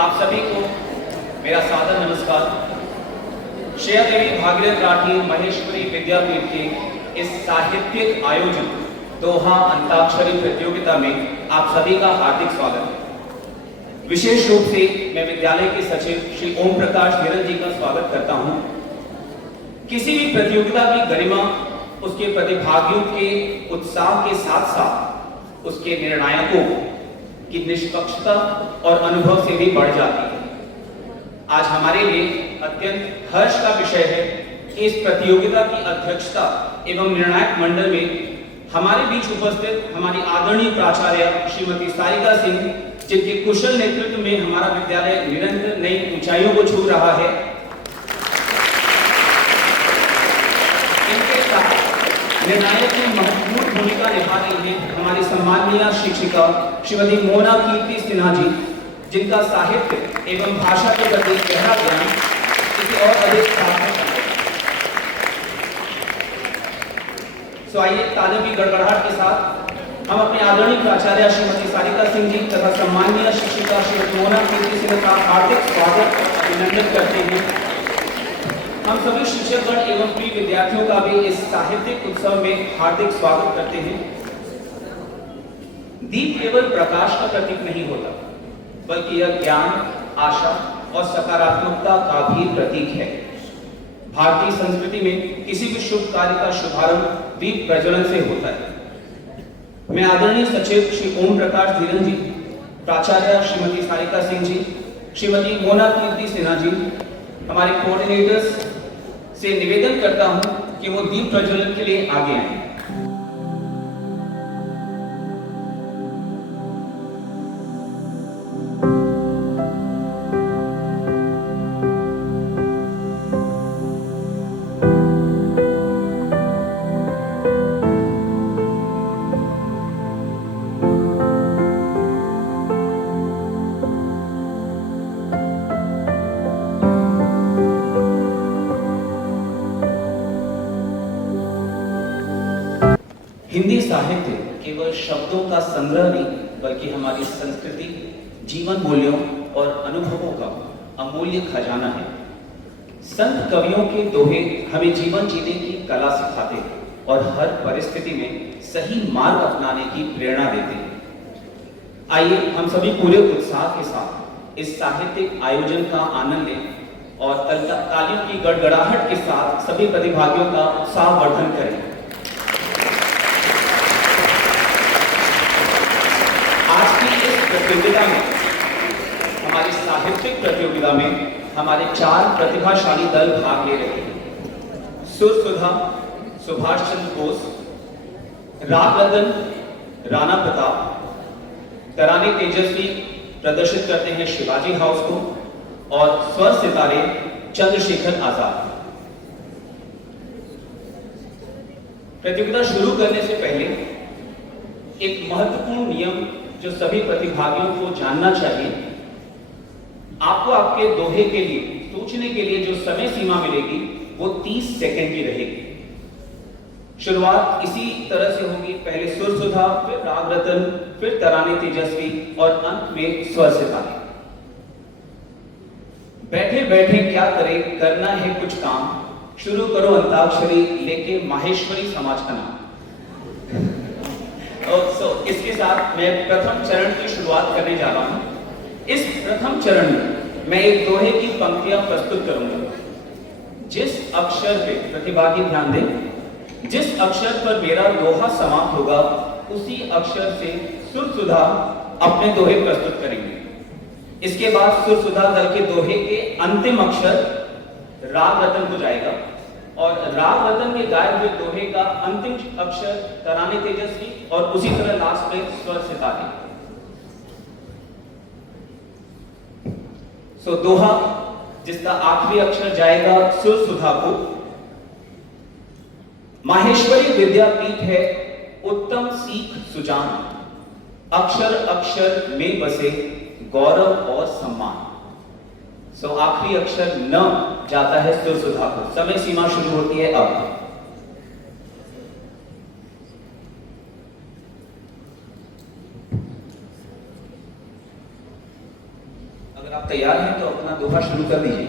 आप सभी को मेरा सादर नमस्कार। श्रेया देवी भागीरथ राठी महेश्वरी विद्यापीठ के इस साहित्यिक आयोजन दोहा अंताक्षरी प्रतियोगिता में आप सभी का हार्दिक स्वागत। विशेष रूप से मैं विद्यालय के सचिव श्री ओम प्रकाश धीरज जी का स्वागत करता हूं। किसी भी प्रतियोगिता की गरिमा उसके प्रतिभागियों के उत्साह के साथ साथ उसके निर्णायकों की निष्पक्षता और अनुभव से भी बढ़ जाती है। आज हमारे लिए अत्यंत हर्ष का विषय है कि इस प्रतियोगिता की अध्यक्षता एवं निर्णायक मंडल में हमारे बीच उपस्थित हमारी आदरणीय प्राचार्य श्रीमती सारिका सिंह, जिनके कुशल नेतृत्व में हमारा विद्यालय निरंतर नई ऊंचाइयों को छू रहा है। इनके साथ निर्णायक की महत्वपूर्ण भूमिका निभा रही है हमारी सम्माननीय शिक्षिका श्रीमती मोना कीर्ति सिन्हा जी, जिनका साहित्य एवं भाषा के प्रति गहरा ज्ञान इसे और अधिक सार्थक बनाता है। आइए तालियों की गड़गड़ाहट के साथ हम अपने आदरणीय प्राचार्य श्रीमती सारिका सिंह जी तथा सम्माननीय शिक्षिका श्रीमती मोना कीर्ति सिन्हा का हार्दिक स्वागत और अभिनंदन करते हैं। हम सभी शिक्षकगण एवं प्रिय विद्यार्थियों का भी इस साहित्यिक उत्सव में हार्दिक स्वागत करते हैं। दीप केवल प्रकाश का प्रतीक नहीं होता, बल्कि यह ज्ञान, आशा और सकारात्मकता का भी प्रतीक है। भारतीय संस्कृति में किसी भी शुभ कार्य का शुभारंभ दीप प्रज्वलन से होता है। मैं आदरणीय सचिव श्री ओम प्रकाश धीरज जी, प्राचार्य श्रीमती सारिका सिंह जी, श्रीमती मोना कीर्ति सिन्हा जी, हमारे कोऑर्डिनेटर्स से निवेदन करता हूं कि वो दीप प्रज्वलन के लिए आगे आए। हिंदी साहित्य केवल शब्दों का संग्रह नहीं, बल्कि हमारी संस्कृति, जीवन मूल्यों और अनुभवों का अमूल्य खजाना है। संत कवियों के दोहे हमें जीवन जीने की कला सिखाते हैं और हर परिस्थिति में सही मार्ग अपनाने की प्रेरणा देते हैं। आइए हम सभी पूरे उत्साह के साथ इस साहित्यिक आयोजन का आनंद लें और तालियों की गड़गड़ाहट के साथ सभी प्रतिभागियों का उत्साह वर्धन करें। प्रतियोगिता में, हमारी साहित्यिक प्रतियोगिता में हमारे 4 प्रतिभाशाली दल भाग ले रहे हैं। सुर सुधा सुभाष चंद्र बोस, राग रतन राणा प्रताप, तराने तेजस्वी प्रदर्शित करते हैं शिवाजी हाउस को और स्वर सितारे चंद्रशेखर आजाद। प्रतियोगिता शुरू करने से पहले एक महत्वपूर्ण नियम जो सभी प्रतिभागियों को जानना चाहिए। आपको आपके दोहे के लिए सोचने के लिए जो समय सीमा मिलेगी वो 30 सेकंड की रहेगी। शुरुआत इसी तरह से होगी, पहले सुर सुधा, फिर राग रतन, फिर तराने तेजस्वी और अंत में स्वर सितारे। बैठे बैठे क्या करें, करना है कुछ काम, शुरू करो अंताक्षरी लेके माहेश्वरी समाज का नाम। इसके साथ मैं प्रथम चरण की शुरुआत करने जा रहा हूं। इस प्रथम चरण में मैं एक दोहे की पंक्तियां प्रस्तुत करूंगा। जिस अक्षर पे, प्रतिभागी ध्यान दें, जिस अक्षर पर मेरा दोहा समाप्त होगा उसी अक्षर से सुर सुधा अपने दोहे प्रस्तुत करेंगे। इसके बाद सुर सुधा दल के दोहे के अंतिम अक्षर राग रतन हो जाएगा और राग रतन के गाए हुए दोहे का अंतिम अक्षर तराने तेजस्वी और उसी तरह लास्ट में स्वर सितारे। दोहा जिसका आखिरी अक्षर जाएगा सुर सुधा को। माहेश्वरी विद्यापीठ है उत्तम सीख सुजान, अक्षर अक्षर में बसे गौरव और सम्मान। आखिरी अक्षर न जाता है सुर सुधा को। समय सीमा शुरू होती है अब। अगर आप तैयार हैं तो अपना दोहा शुरू कर दीजिए।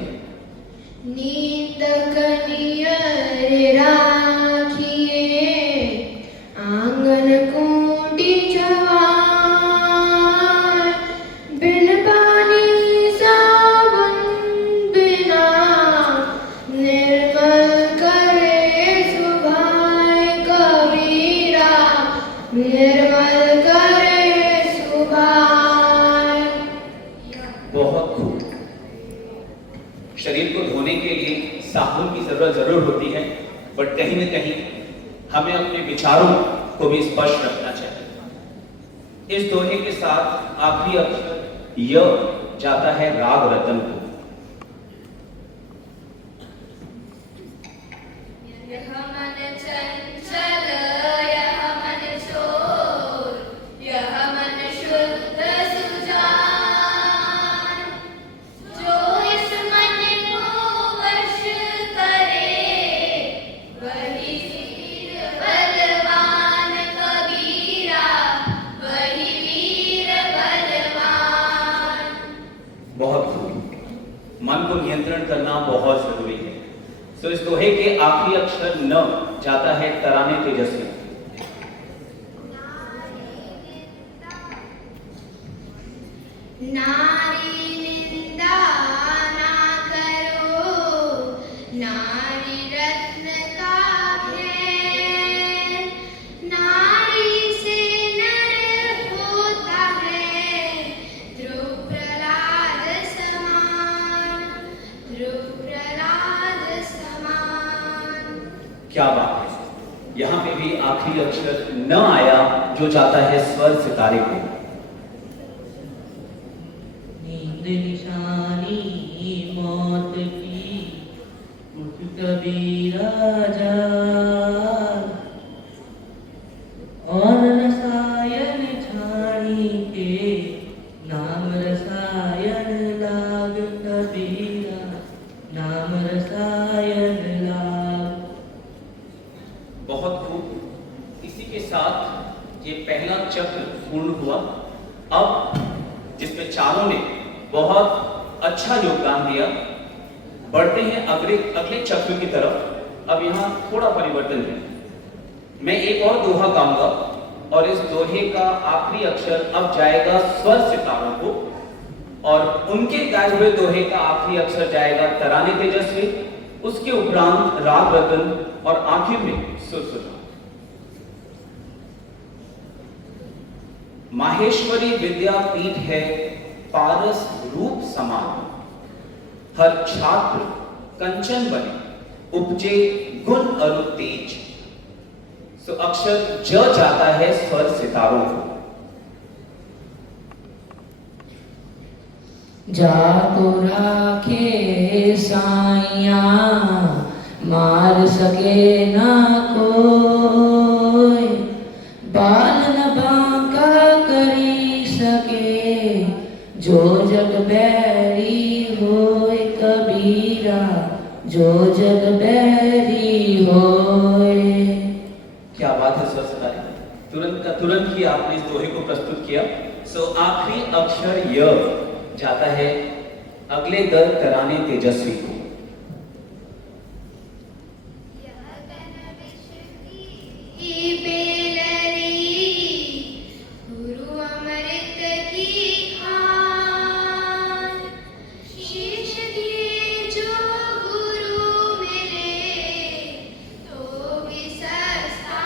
नीत कनियर राखिए आंगन खूंटी जवान, बिन पानी साबुन बिना निर्मल करे सुभाए कबीरा, निर्मल करे सुभाए। बहुत खूब। शरीर को धोने के लिए साबुन की जरूरत जरूर होती है, बट कहीं न कहीं हमें अपने विचारों को भी स्पष्ट रखना चाहिए। इस दोहे के साथ आखिरी अक्षर य जाता है राग रतन को। यह मन चंचल यह मन चोर, यह मन शुद्ध सुजान, जो इस मन को वश करे वही वीर बलवान कबीरा, वही वीर बलवान। बहुत खूब। मन को नियंत्रण करना बहुत जरूरी है। तो इस दोहे के आखिरी अक्षर न जाता है तराने तेजस्वी। नारी निंदा ना करो, नारी रत्न का घेर, नारी से नर होता है ध्रुव प्रहलाद समान, ध्रुव प्रहलाद समान। क्या बात है। यहाँ पे भी आखिरी अक्षर न आया जो जाता है स्वर सितारे को। नींद निशानी मौत की उठ कबीरा जाग, और रसायन छाणी के नाम रसायन लाग कबीरा, नाम रसायन लाग। बहुत खूब। इसी के साथ ये पहला चक्र पूर्ण हुआ। अब जिसमें चारों ने बहुत अच्छा योगदान दिया, बढ़ते हैं अगले चक्र की तरफ। अब यहाँ थोड़ा परिवर्तन है। मैं एक और दोहा गाऊंगा और इस दोहे का आखिरी अक्षर अब जाएगा स्वर सितारों को, और उनके गाए हुए दोहे का आखिरी अक्षर जाएगा तराने तेजस्वी, उसके उपरांत राग रतन और आखिर में सुर सुजान। माहेश्वरी विद्यापीठ है पारस रूप समान, हर छात्र कंचन बने उपजे गुण अरु तेज। सो अक्षर ज जाता है स्वर सितारों को। जाको राखे साइया मार सके ना कोई, बाल न बांका करी सके जो जग बैरी होय कबीरा, जो जग बैरी होय। क्या बात है स्वर सितारे। तुरंत का तुरंत ही आपने इस दोहे को प्रस्तुत किया। सो आखिरी अक्षर य जाता है अगले दल तराने तेजस्वी को। गुरु अमृत की खान, शीश दिए जो गुरु मिले तो भी सस्ता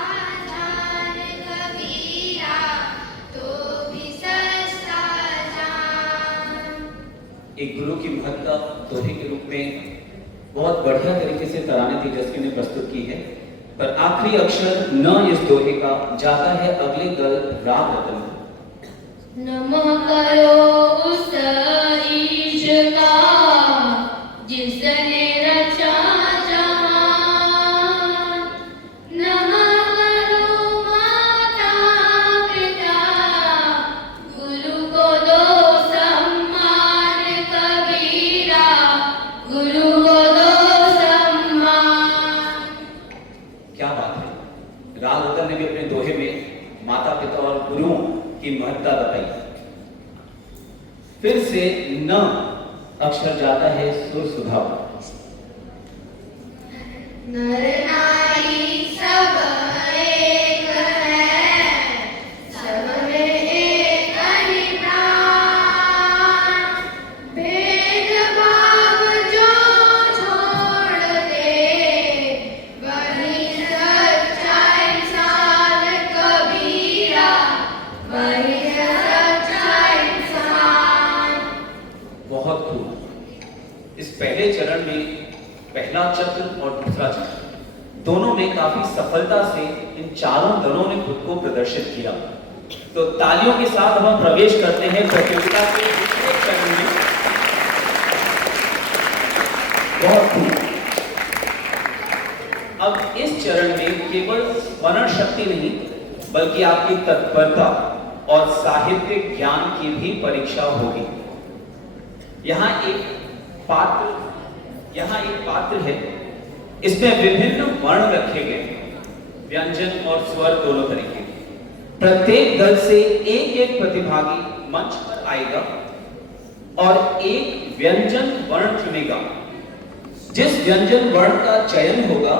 जान कबीरा, तो भी सस्ता जान। एक गुरु की महत्ता दोहे के रूप में बहुत बढ़िया तरीके से तराने तेजस्वी ने प्रस्तुत की है। पर आखिरी अक्षर न इस दोहे का जाता है अगले दल राग रतन को। नमः करो उस ईश का जिसने रचा जहान, नमः करो माता पिता गुरु को दो सम्मान कबीरा, गुरु को दो सम्मान। क्या बात है। राग रतन ने भी अपने दोहे में माता पिता और गुरुओं की महत्ता बताई। फिर से न अक्षर जाता है सुर सुधा। नर नारी सब एक है, सब में एक ही प्राण, भेदभाव जो छोड़ दे, वही सच्चा इंसान कबीरा, वही सच्चा इंसान। बहुत खूब। इस पहले चरण में पहला चक्र और दूसरा चक्र दोनों में काफी सफलता से इन चारों दलों ने खुद को प्रदर्शित किया। तो तालियों के साथ हम प्रवेश करते हैं प्रतियोगिता के दूसरे चरण में। बहुत खूब। अब इस चरण में केवल स्मरण शक्ति नहीं बल्कि आपकी तत्परता और साहित्यिक ज्ञान की भी परीक्षा होगी। यहाँ एक पात्र है, इसमें विभिन्न वर्ण रखे गए, व्यंजन और स्वर दोनों तरीके। प्रत्येक दल से एक एक प्रतिभागी मंच पर आएगा और एक व्यंजन वर्ण चुनेगा। जिस व्यंजन वर्ण का चयन होगा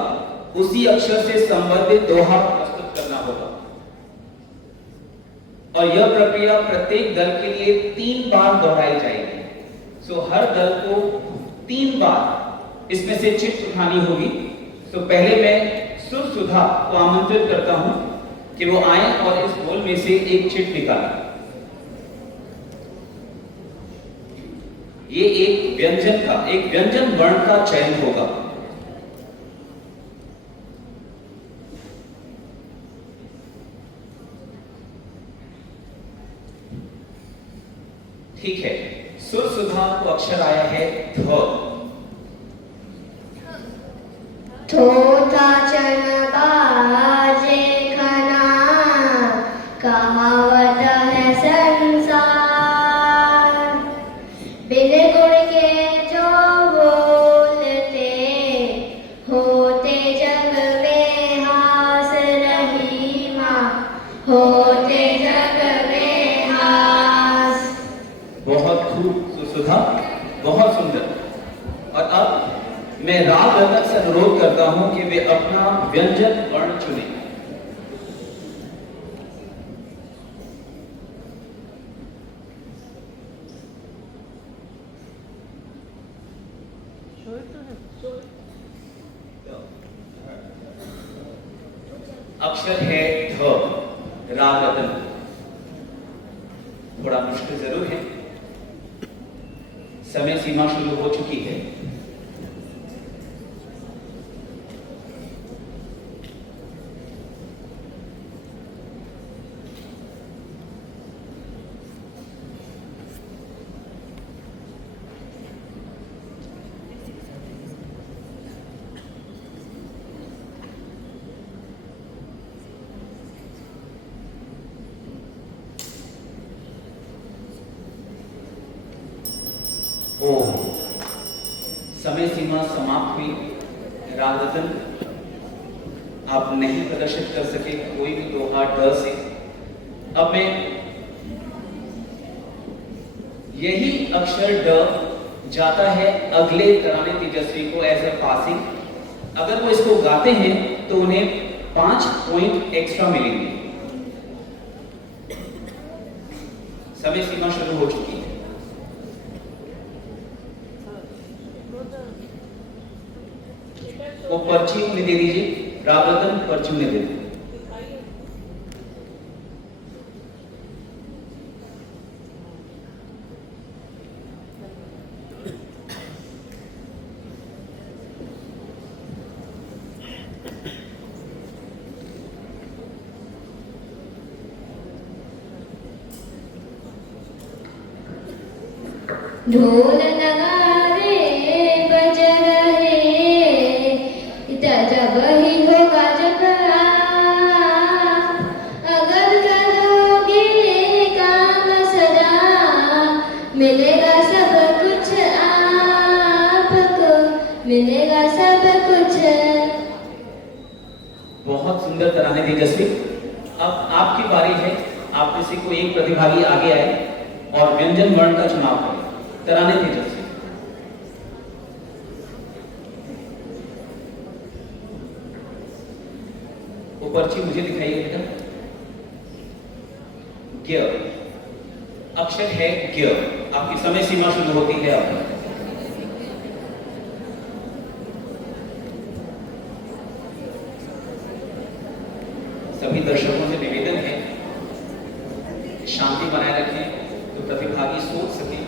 उसी अक्षर से संबंधित दोहा प्रस्तुत करना होगा और यह प्रक्रिया प्रत्येक दल के लिए 3 बार दोहराई जाएगी। हर दल को 3 बार इसमें से चिट उठानी होगी। पहले मैं सुर सुधा को आमंत्रित करता हूं कि वो आए और इस बोल में से एक चिट निकालें। ये एक व्यंजन वर्ण का चयन होगा। ठीक है, सुर सुधा को अक्षर आया है ध। थोथा चन बाजे खना, कहावत है संसार, बिन गुण के जो बोलते, होते जग में हास रहीमा, होते जग में हास। बहुत खूब सुधा, बहुत सुंदर। और अब मैं राग रतन से अनुरोध करता हूं कि वे अपना व्यंजन वर्ण चुने। अक्षर है ध, राग रतन। थोड़ा मुश्किल जरूर है। समय सीमा शुरू हो चुकी है। समय सीमा समाप्त हुई। राग रतन आप नहीं प्रदर्शित कर सके कोई भी दोहा ड से। अब मैं यही अक्षर ड जाता है अगले तराने तेजस्वी को एज ए पासिंग। अगर वो इसको गाते हैं तो उन्हें 5 पॉइंट एक्स्ट्रा मिलेंगे। समय सीमा शुरू हो चुकी है। वो पर्ची उन्हें दे दीजिए। राग रतन पर्ची उन्हें दे दीजिए। ढोल नगारे बज रहे, जब ही होगा जब आप, अगर करोगे काम सदा, मिलेगा सब कुछ आपको, मिलेगा सब कुछ। बहुत सुंदर तराने तेजस्वी। अब आपकी बारी है। आप में से कोई एक प्रतिभागी आगे आए और व्यंजन वर्ण का चुनाव करें। तराने तेजस्वी। पर्ची मुझे दिखाइए बेटा। ग, अक्षर है ग। आपकी समय सीमा शुरू होती है अब। सभी दर्शकों से निवेदन है शांति बनाए रखें तो प्रतिभागी सोच सके।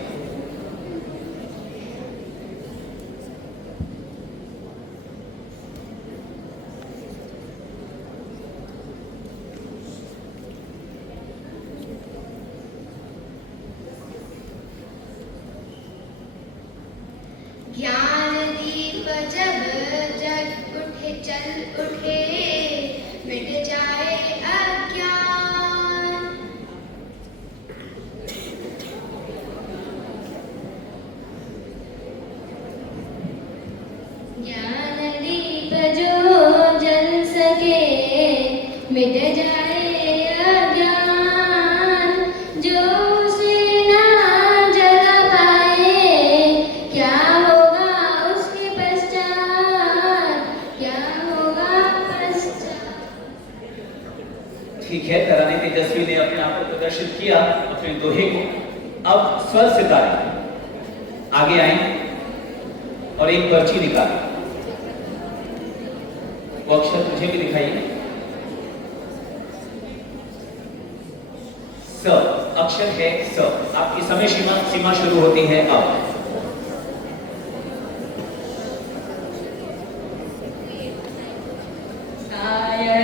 ज्ञान दीप जब जग उठे चल उठे मिट जाए अज्ञान। ज्ञान दीप जो जल सके मिट जाए अज्ञान। जो उसे ना जगा पाए क्या होगा उसके पश्चात, क्या होगा पश्चात। ठीक है, तराने तेजस्वी ने अपने आप को प्रदर्शित किया अपने दोहे को। अब स्वर सितारे आगे आए और एक पर्ची निकालें। वो अक्षर मुझे भी दिखाइए। स, अक्षर है स। आपकी समय सीमा शुरू होती है अब।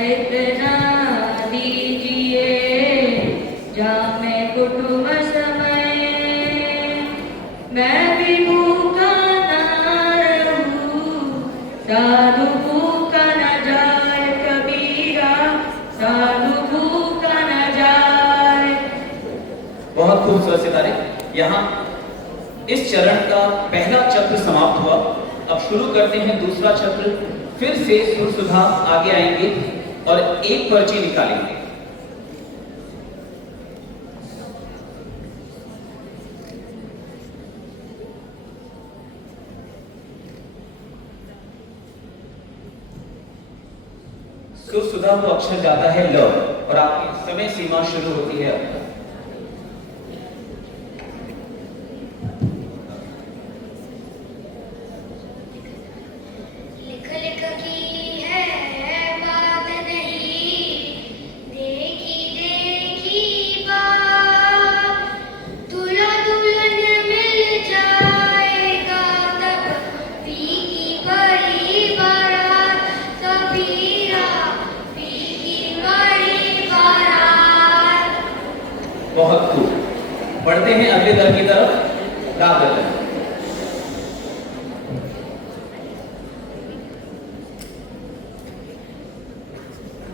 इतना दीजिए जामे कुटुंब समय, मैं भी भूखा ना रहूं, साधु भूखा न जाए कबीरा, साधु भूखा न जाए। बहुत खूब स्वर सितारे। यहाँ इस चरण का पहला चक्र समाप्त हुआ। अब शुरू करते हैं दूसरा चक्र। फिर से सुर सुधा आगे आएंगे और एक पर्ची निकालेंगे। सुर सुधा वो अक्षर जाता है ल और आपकी समय सीमा शुरू होती है अब। लिख लिख की है बात नहीं, देखी देखी बात। दूल्हा दुल्हन मिल जाएगा तब फीकी बड़ी बारात। कबीरा फीकी बड़ी बारात। बहुत खूब। बढ़ते हैं अगले दल की तरफ। राग दल।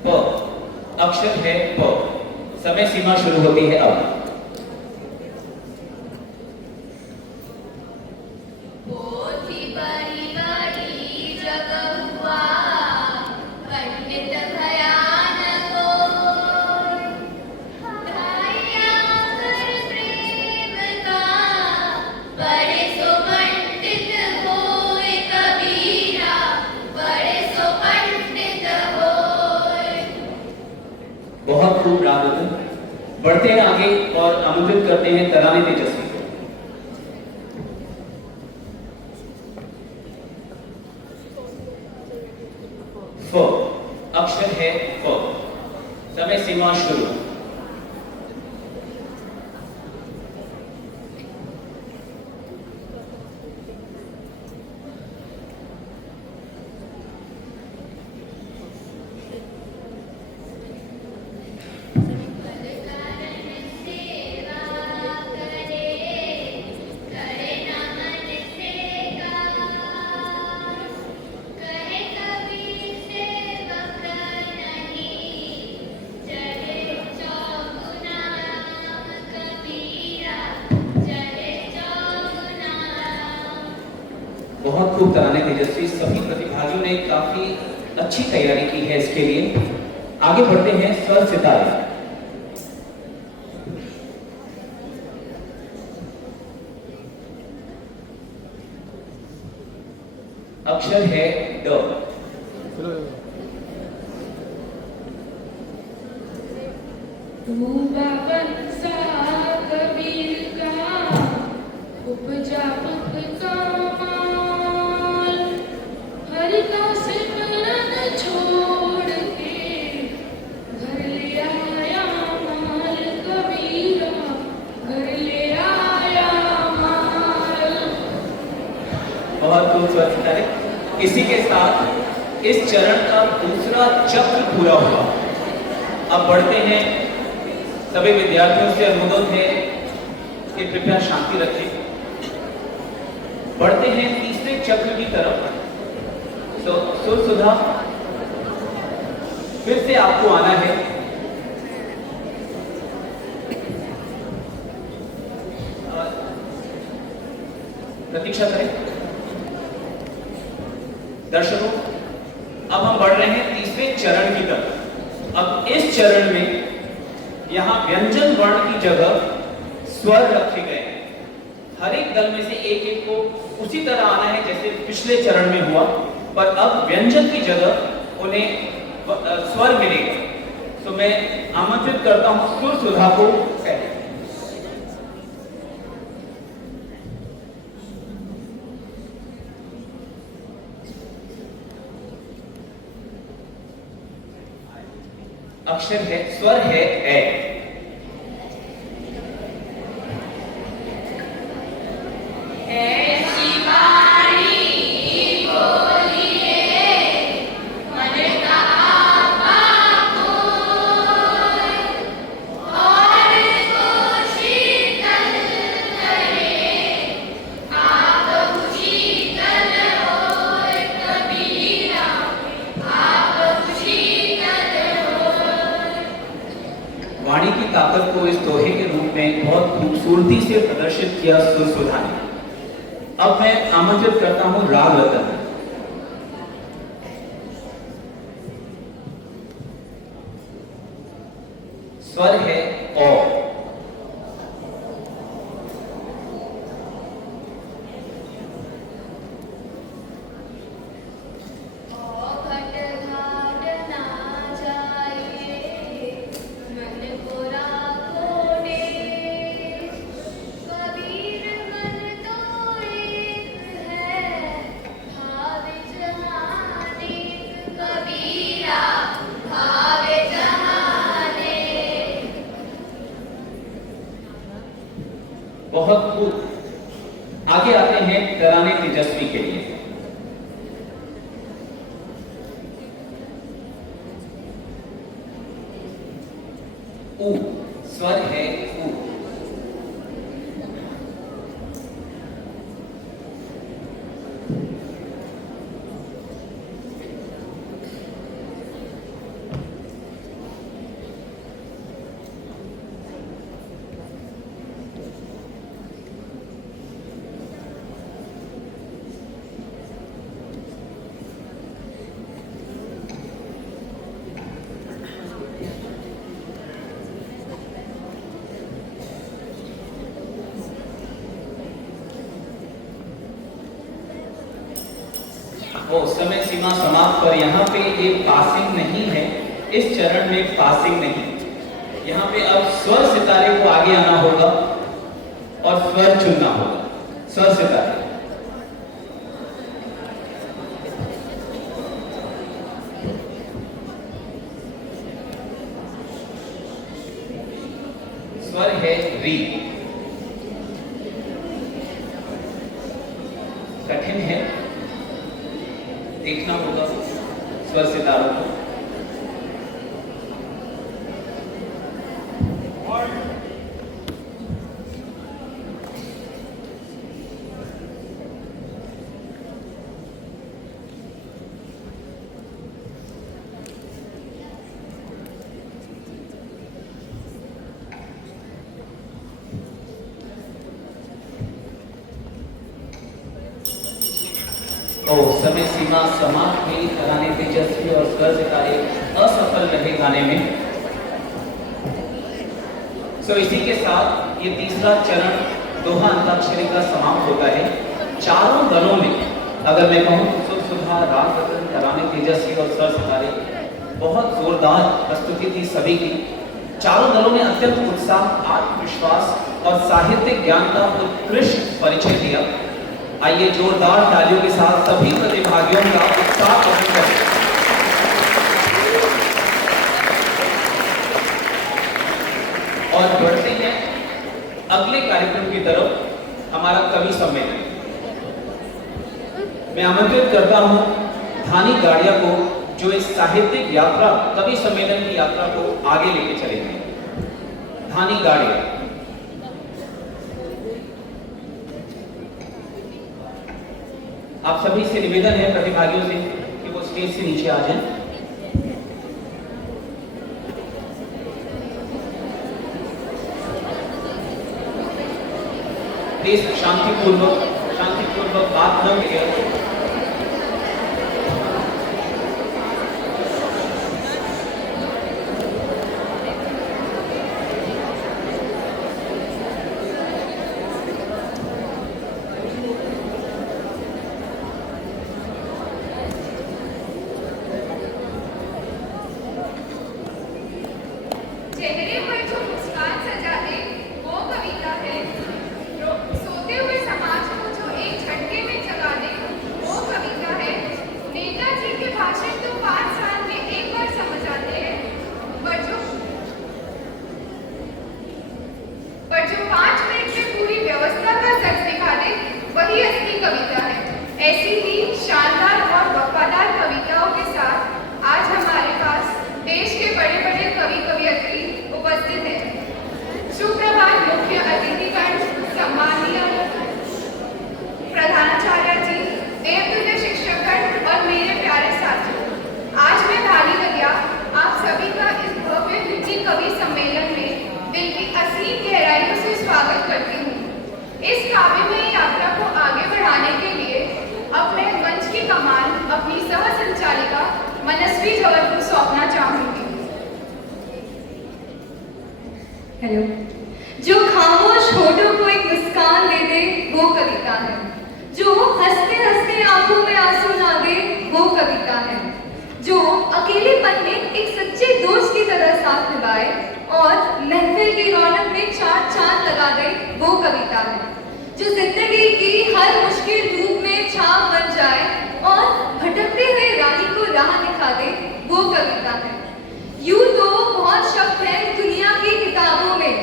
प, अक्षर है प। समय सीमा शुरू होती है अब। पोथी बड़ी बड़ी जग हुआ पंडित भयानक और धाया कर प्रेम का बड़े सो पंडित होए कबीरा, बड़े सो पंडित होए। बहुत खूब राग दल। बढ़ते हैं आगे और आमंत्रित करते हैं तराने तेजस्वी को। फ, अक्षर है फ। समय सीमा शुरू। सेवा करे करे न मन से कार। कहे कबीर सेवक नहीं चले चौगुना राम। कबीरा चले चौगुना राम। बहुत खूब तराने तेजस्वी। सभी प्रतिभागियों ने काफी अच्छी तैयारी की है इसके लिए। आगे बढ़ते हैं स्वर सितारे। अक्षर है ड। डूबा बंसा कबीर का उपजा मुख का माल, हरि का सिमरन छोड़ के घर ले आया माल कबीरा, घर ले आया माल। बहुत खूबसूरत सितारे। इसी के साथ इस चरण का दूसरा चक्र पूरा हुआ। अब बढ़ते हैं, सभी विद्यार्थियों से अनुरोध है कि कृपया शांति रखें। बढ़ते हैं तीसरे चक्र की तरफ। तो सुर सुधा फिर से आपको आना है। प्रतीक्षा करें। दर्शकों, अब हम बढ़ रहे हैं तीसरे चरण की तरफ। अब इस चरण में यहां व्यंजन वर्ण की जगह स्वर रखे गए हैं। हर एक दल में से एक एक को उसी तरह आना है जैसे पिछले चरण में हुआ, पर अब व्यंजन की जगह उन्हें स्वर मिलेगा। तो मैं आमंत्रित करता हूं सुर सुधा को। अक्षर है, स्वर है ए। ऐसी बारी बोलिए मन का आपको, और इसको शीतल करे आप शीतल होए कबीरा, आप शीतल होए। वाणी की ताकत को इस दोहे के रूप में बहुत खूबसूरती से प्रदर्शित किया सुर सुधा ने। अब मैं आमंत्रित करता हूं राग रतन। स्वर है ओ। घट घाट ना जाइए मन को राखो डेस, कबीर मन तो एक है भावे जहाने, कबीरा भावे जहाने। बहुत खूब। आगे आते हैं तराने तेजस्वी के लिए। ऊ, स्वर है ऊ। वो समय सीमा समाप्त, पर यहाँ पे एक पासिंग नहीं है। इस चरण में पासिंग नहीं। यहाँ पे अब स्वर सितारे को आगे आना होगा और स्वर चुनना होगा। स्वर सितारे। स्वर है री। कठिन है, देखना होगा स्वर सितारों को। समय सीमा समाप्त हुई। तराने तेजस्वी और स्वर सितारे असफल रहे गाने में। इसी के साथ ये तीसरा चरण दोहा अंताक्षरी का समाप्त होता है। चारों दलों में अगर मैं कहूँ तो सुर सुधा, राग रतन, तराने तेजस्वी और स्वर सितारे, बहुत जोरदार प्रस्तुति थी सभी की। चारों दलों ने अत्यंत उत्साह, आत्मविश्वास और साहित्यिक ज्ञान का उत्कृष्ट परिचय दिया। आइए जोरदार तालियों के साथ सभी प्रतिभागियों का उत्साह प्रकट करें। और बढ़ते हैं अगले कार्यक्रम की तरफ, हमारा कवि सम्मेलन। मैं आमंत्रित करता हूं धानी गाड़िया को, जो इस साहित्यिक यात्रा, कवि सम्मेलन की यात्रा को आगे लेके चलेंगे। धानी गाड़िया। आप सभी से निवेदन है, प्रतिभागियों से, कि वो स्टेज से नीचे आ जाएं। प्लीज शांतिपूर्वक बात न करिए। चेहरे पर जो मुस्कान सजा दे वो कविता है। सोते हुए समाज को जो एक झटके में जगा दे वो कविता है। नेताजी के भाषण तो 5 साल में एक बार समझ आते हैं, पर जो 5 मिनट में पूरी व्यवस्था का सच दिखा दे वही असली कविता है। ऐसी ही शानदार और वफादार कविताओं के साथ आज हमारे पास देश के बड़े बड़े कवि कवयित्री उपस्थित हैं। सुप्रभात मुख्य अतिथिगण, सम्मानीय प्रधानाचार्य जी, देवतुल्य शिक्षकगण और मेरे प्यारे साथियों, आज मैं धानी गाड़िया आप सभी का इस भव्य हिंदी कवि सम्मेलन में दिल की असीम गहराइयों से स्वागत करती हूँ। इस काव्यमयी यात्रा को आगे बढ़ाने के लिए अब मैं मंच की कमान अपनी सह संचालिका मनस्वी जवर को सौंपना चाहूंगी। हेलो। जो खामोश होठों को एक मुस्कान दे दे वो कविता है। जो हंसते हंसते आंखों में आंसू ना दे वो कविता है। जो अकेलेपन में एक सच्चे दोस्त की तरह साथ निभाए और महफिल की रौनक में 4 चांद लगा दे वो कविता है। जो जिंदगी की हर मुश्किल धूप में छाप बन जाए और भटकते हुए राही को राह दिखा दे वो कविता है। यूं तो बहुत शब्द है दुनिया की किताबों में,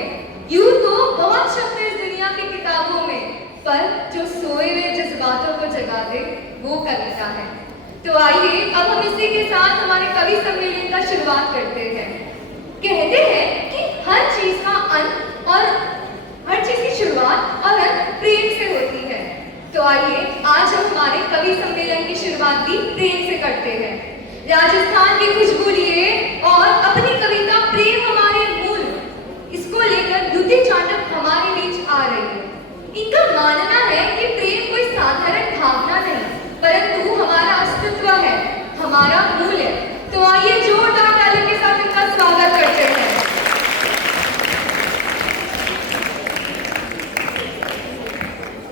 यूं तो बहुत शब्द है इस दुनिया की किताबों में, पर जो सोए हुए जज्बातों को जगा दे वो कविता है। तो आइए अब हम इसी के साथ हमारे कवि सम्मेलन का शुरुआत करते हैं। कहते हैं कि हर चीज का अंत और हर चीज की शुरुआत और अंत प्रेम से होती है। तो आइए आज हम हमारे कवि सम्मेलन की शुरुआत भी प्रेम से करते हैं। राजस्थान की खुशबू लिए और अपनी कविता प्रेम हमारे मूल, इसको लेकर द्युति चाटक हमारे बीच आ रही है। इनका मानना है कि प्रेम कोई साधारण भावना नहीं, परंतु हमारा अस्तित्व है, हमारा मूल है। तो आइए जोरदार तालियों के साथ इनका स्वागत करते हैं।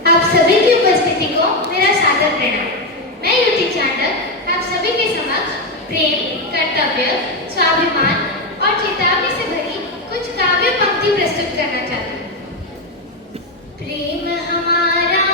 आप सभी की उपस्थिति को मेरा सादर प्रणाम। मैं युति चाटक आप सभी के समक्ष प्रेम, कर्तव्य, स्वाभिमान और चेतावनी से भरी कुछ काव्य पंक्ति प्रस्तुत करना चाहती हूँ। प्रेम हमारा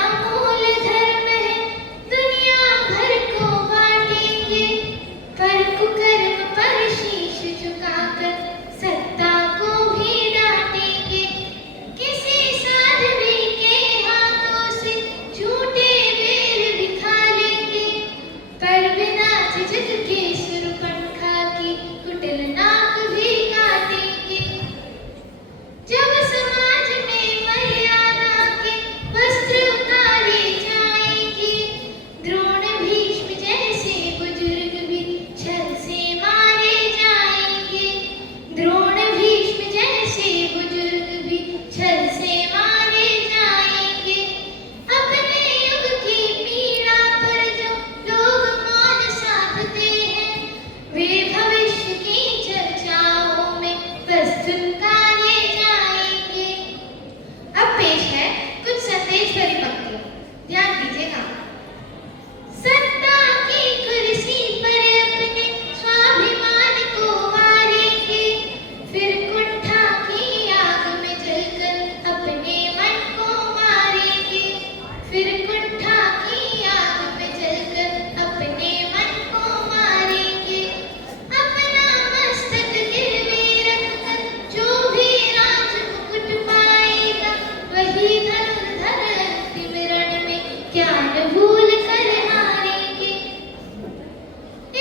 ज्ञान भूल कर हारेंगे।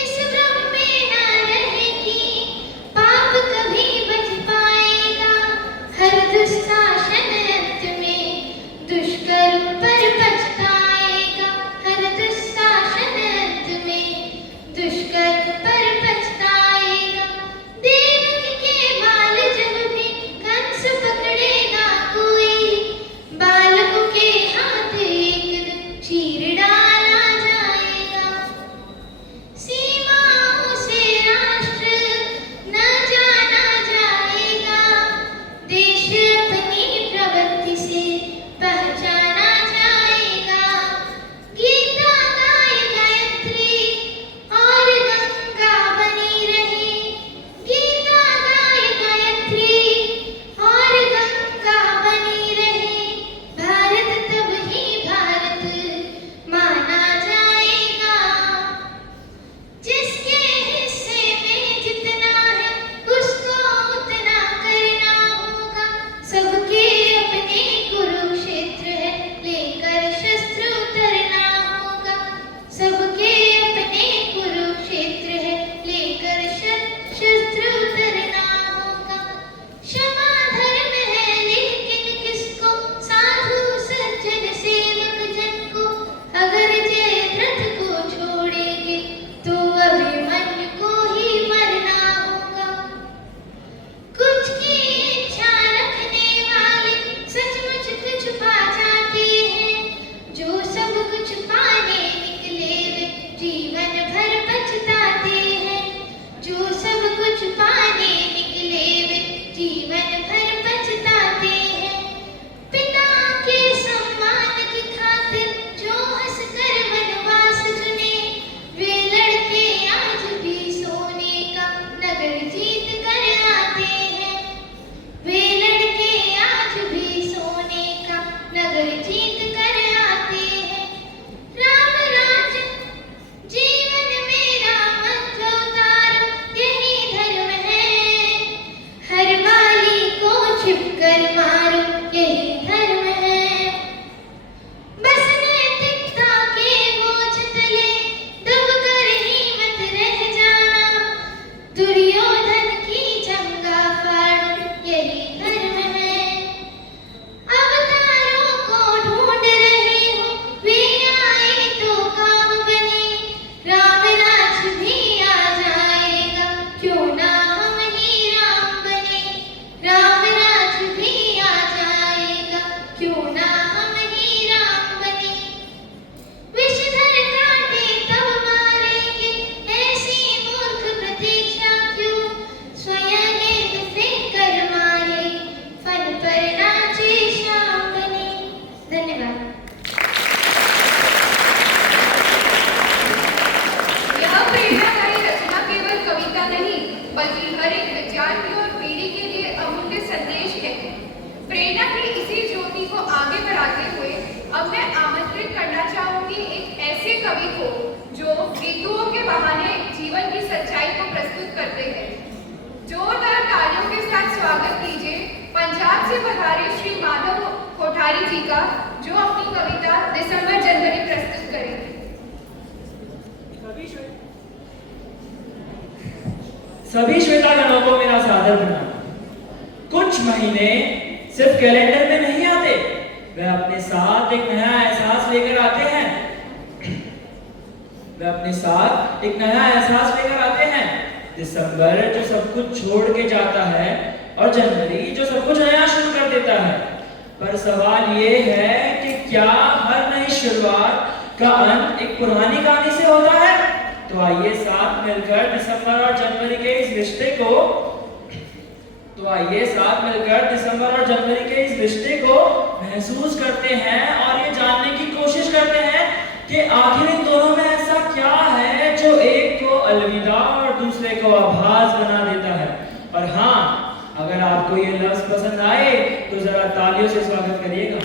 इस भ्रम में ना रहेगी पाप कभी बच पाएगा। हर दुशासन अंत में दुष्कर्म पर पछताएगा। हर दुशासन अंत में दुष्कर्म पर पछताएगा। देवकी के बाल जब भी कंस पकड़ेगा कोई, बालकों के हाथ एक दिन चीर डाला जाएगा। सीमाओं से राष्ट्र न जाना जाएगा। देश अपनी प्रवृत्ति से पहचाना जाएगा। गीता गाय गायत्री और गंगा बनी रहे। गीता गाय गायत्री और गंगा बनी रहे। भारत तब ही भारत माना जाएगा। जिसके हिस्से में जितना है उसको उतना करना होगा। सबके अपने कुरुक्षेत्र है, लेकर शस्त्र उतरना होगा। सबके अपने कुरुक्षेत्र है, लेकर शस्त्र उतरना होगा। क्षमा धर्म है लेकिन किसको? साधु सज्जन सेवक जन को। अगर जयद्रथ को छोड़ेंगे तो अभिमन्यु को ही मरना होगा। कुछ की इच्छा रखने वाले सचमुच कुछ पा जाते हैं। जो सब कुछ पाने निकले वे जीवन भर पछताते हैं। जो सब कुछ पाने निकले वे जीवन भर पछताते हैं। पिता के सम्मान की खातिर जो हंसकर वनवास चुने, वे लड़के आज भी सोने का नगर जीत कर आते हैं। वे लड़के आज भी सोने का नगर जीत कर आते हैं। राम राज्य जीवन मेरा मंत्र उतारो, यही धर्म है। हर बाली को छिपकर मारो, यही धर्म है। बस नैतिकता के बोझ तले दबकर ही मत रह जाना। दुर्योधन की जंगा फाड़ो, यही धर्म है। अवतारों को ढूंढ रहे हो, वे आए तो काम बने। राम राज भी आ जाएगा, क्यों ना हम ही राम बने। राम राज भी आ जाएगा, क्यों ना हम ही राम बने। विषधर कांटे तब मारेंगे, ऐसी मूर्ख प्रतीक्षा क्यों। स्वयं गेंद फेंक कर मारे, फन पर नाचे शाम बने। धन्यवाद। यह प्रेरणादायी रचना केवल कविता नहीं बल्कि हर एक विद्यार्थी और पीढ़ी के लिए अमूल्य संदेश है। प्रेरणा की इसी ज्योति को आगे बढ़ाते हुए अब मैं आमंत्रित करना चाहूंगी एक ऐसे कवि को जो ऋतुओं के बहाने जीवन की सच्चाई को प्रस्तुत करते हैं। जोरदार तालियों के साथ स्वागत कीजिए पंजाब से पधारे श्री माधव कोठारी जी का, जो अपनी कविता दिसंबर जनवरी प्रस्तुत करेंगे। सभी श्वेता गणों को मेरा सादर प्रणाम। कुछ महीने सिर्फ कैलेंडर में नहीं आते, वे अपने साथ एक नया एहसास लेकर आते हैं। वे अपने साथ एक नया एहसास लेकर आते हैं। दिसंबर जो सब कुछ छोड़ के जाता है और जनवरी जो सब कुछ नया शुरू कर देता है। पर सवाल ये है कि क्या हर नई शुरुआत का अंत एक पुरानी कहानी से होता है? तो आइए साथ मिलकर दिसंबर और जनवरी के इस रिश्ते को महसूस करते हैं और ये जानने की कोशिश करते हैं कि आखिर इन दोनों में ऐसा क्या है जो एक को अलविदा और दूसरे को आभास बना देता है। और हाँ, अगर आपको ये लफ्ज पसंद आए तो जरा तालियों से स्वागत करिएगा।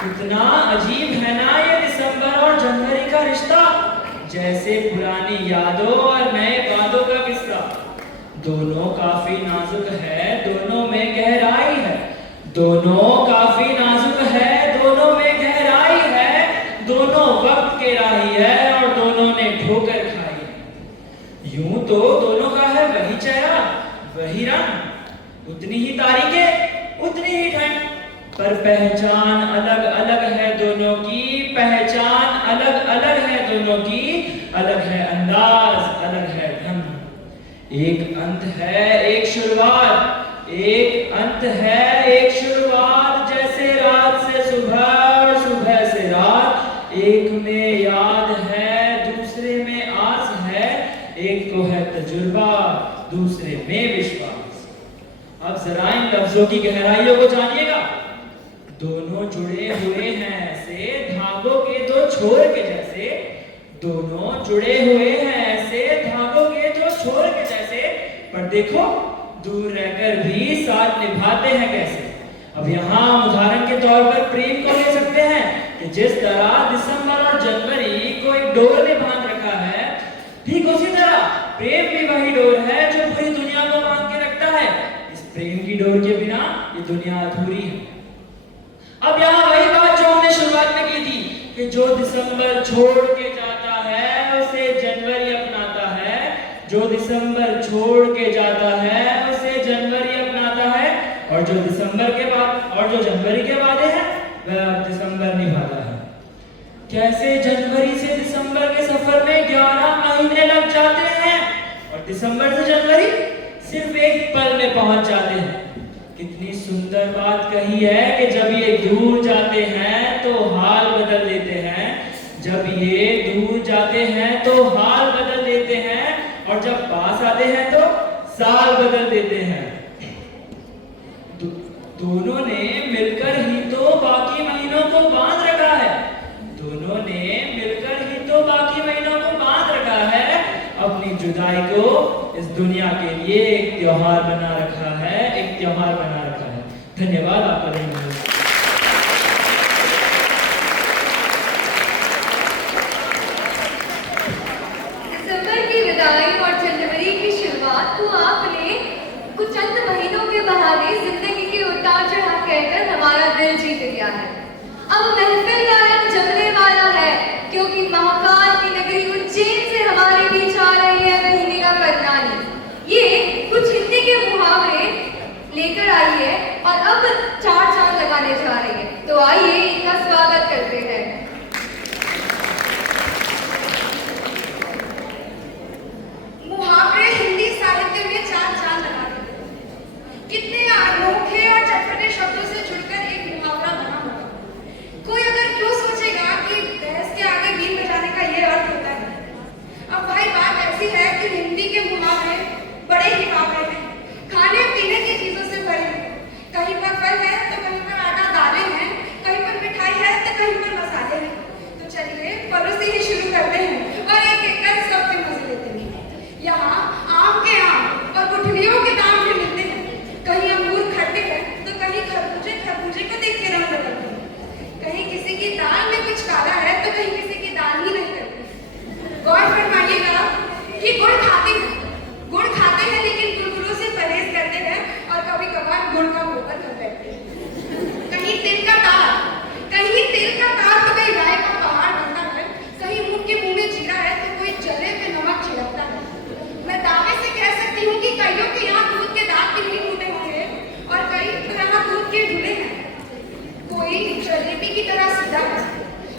कितना अजीब है ना ये दिसंबर और जनवरी का रिश्ता। जैसे पुरानी यादों और नए वादों का किस्सा। दोनों काफी नाजुक है, दोनों में गहराई है। दोनों काफी नाजुक है, दोनों में गहराई है। दोनों वक्त के राही है और दोनों ने ठोकर खाई है। यूं तो दोनों का है वही चेहरा, वही रंग, उतनी ही तारीखें, उतनी ही ठंड, पर पहचान अलग अलग है दोनों की। पहचान अलग अलग है दोनों की। अलग है अंदाज, अलग है ढंग। एक अंत है एक शुरुआत, एक अंत है एक शुरुआत। जैसे रात से सुबह और सुबह से रात। एक में याद है, दूसरे में आस है। एक को है तजुर्बा, दूसरे में विश्वास। अब जरा इन लफ्जों की गहराइयों को जानिएगा। दोनों जुड़े हुए हैं ऐसे धागों के दो छोर के जैसे। दोनों जुड़े हुए हैं ऐसे धागों के दो छोर के जैसे। पर देखो दूर रहकर भी साथ निभाते हैं कैसे। अब यहाँ हम उदाहरण के तौर पर प्रेम को ले सकते हैं कि जिस तरह दिसंबर और जनवरी को एक डोर में बांध रखा है, ठीक उसी तरह प्रेम भी वही डोर है जो पूरी दुनिया को बांध के रखता है। इस प्रेम की डोर के बिना ये दुनिया अधूरी है। अब यहाँ वही बात जो हमने शुरुआत में की थी कि जो दिसंबर छोड़ के जाता है उसे जनवरी अपनाता है। जो दिसंबर छोड़ के जाता है उसे जनवरी अपनाता है। और जो दिसंबर के बाद और जो जनवरी के वादे हैं वह अब दिसंबर निभाता है। कैसे जनवरी से दिसंबर के सफर में 11 महीने लग जाते हैं और दिसंबर से जनवरी सिर्फ एक पल में पहुंच जाते हैं। कितनी सुंदर बात कही है कि जब ये दूर जाते हैं तो हाल बदल देते हैं। जब ये दूर जाते हैं तो हाल बदल देते हैं और जब पास आते हैं तो साल बदल देते हैं। दोनों ने मिलकर ही तो बाकी महीनों को बांध रखा है। दोनों ने मिलकर ही तो बाकी महीनों को बांध रखा है। अपनी जुदाई को इस दुनिया के लिए एक त्योहार बना रखा है, एक त्योहार बना रखा है। धन्यवाद आपका। दिसंबर की विदाई और जनवरी की शुरुआत को आपने कुछ चंद महीनों के बहाने जिंदगी के उतार चढ़ाव कहकर हमारा दिल जीत लिया है। अब महफिल का रंग जमने वाला है क्योंकि महाकाल की नगरी उज्जैन से हमारे बीच आ रही है भूमिका करनानी। ये कुछ हिंदी के मुहावरे लेकर आई है और अब 4 चांद लगाने जा रही है। तो आइए इनका स्वागत करते हैं। मुहावरे हिंदी साहित्य में 4 चांद लगा देते हैं। कितने अनोखे और चटपटे शब्दों से जुड़कर एक मुहावरा बना होगा। कोई अगर क्यों सोचेगा कि भैंस के आगे बीन बजाने का ये अर्थ होता है। अब भाई बात ऐसी है कि हिंदी के मुहावरे बड़े ही काफी हैं। खाने पीने की चीजों से भरे हैं। कहीं पर फल है तो कहीं पर आटा दालें हैं, कहीं पर मिठाई है तो कहीं पर मसाले हैं। तो चलिए फलों से ही शुरू करते हैं और एक एक कर सबके मजे लेते हैं। यहाँ आम के आम और गुठलियों के दाम भी मिलते हैं। कहीं अंगूर खट्टे हैं तो कहीं खरबूजे खरबूजे को देख के रंग बदलते हैं। कहीं किसी की दाल में कुछ काला है तो कहीं किसी की दाल ही नहीं करती। गौर फरमाइएगा कि गुड़ खाते हैं लेकिन गुलगुलों से परहेज करते हैं और कभी कभार गुड़ का गोबर कर बैठते हैं। कहीं तिल का तार तो कहीं राय का पहाड़ बनता है। कहीं मुंह के मुंह में जीरा है तो कोई जले पे नमक छिड़कता है। मैं दावे से कह सकती हूँ कि कईयों के यहाँ दूध के दांत भी नहीं टूटे होंगे और कई तो यहाँ दूध के ढूले हैं। कोई जलेबी की तरह सीधा है।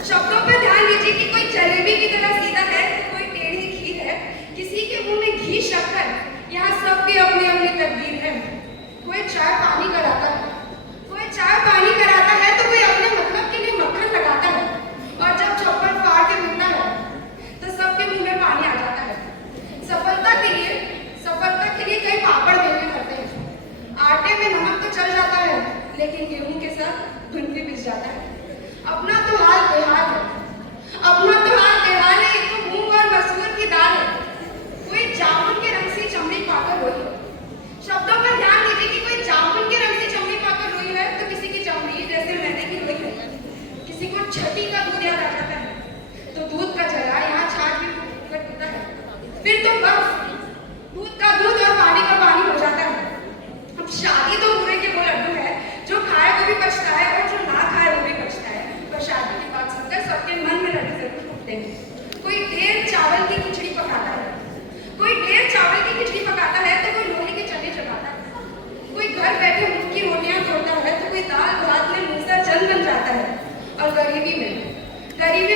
शब्दों पर ध्यान दीजिए कि कोई जलेबी की तरह सीधा है तो कोई टेढ़ी खीर है। किसी के मुंह में घी शक्कर, यहाँ सबके अपने अपने तकदीर है। कोई चाय पानी कराता है तो कोई अपने मतलब के लिए मक्खन लगाता है। और जब चप्पल फाड़ के मिलता है तो सबके मुंह में पानी आ जाता है। सफलता के लिए कई पापड़ बेलने पड़ते हैं। आटे में नमक तो चल जाता है लेकिन गेहूं के साथ धुन भी पिस जाता है। अपना तो हाल बेहाल है। ये तो मूंग और मसूर की दाल है। कोई जामुन के रंग से चमड़ी पाकर रोई है। शब्दों पर ध्यान दीजिए कि कोई जामुन के रंग से चमड़ी पाकर रोई है तो किसी की चमड़ी जैसे मैंने की रोई है। किसी को छठी का दूध याद आ जाता है तो दूध का जला यहाँ छाछ भी होता है। फिर तो बस दूध का दूध और पानी का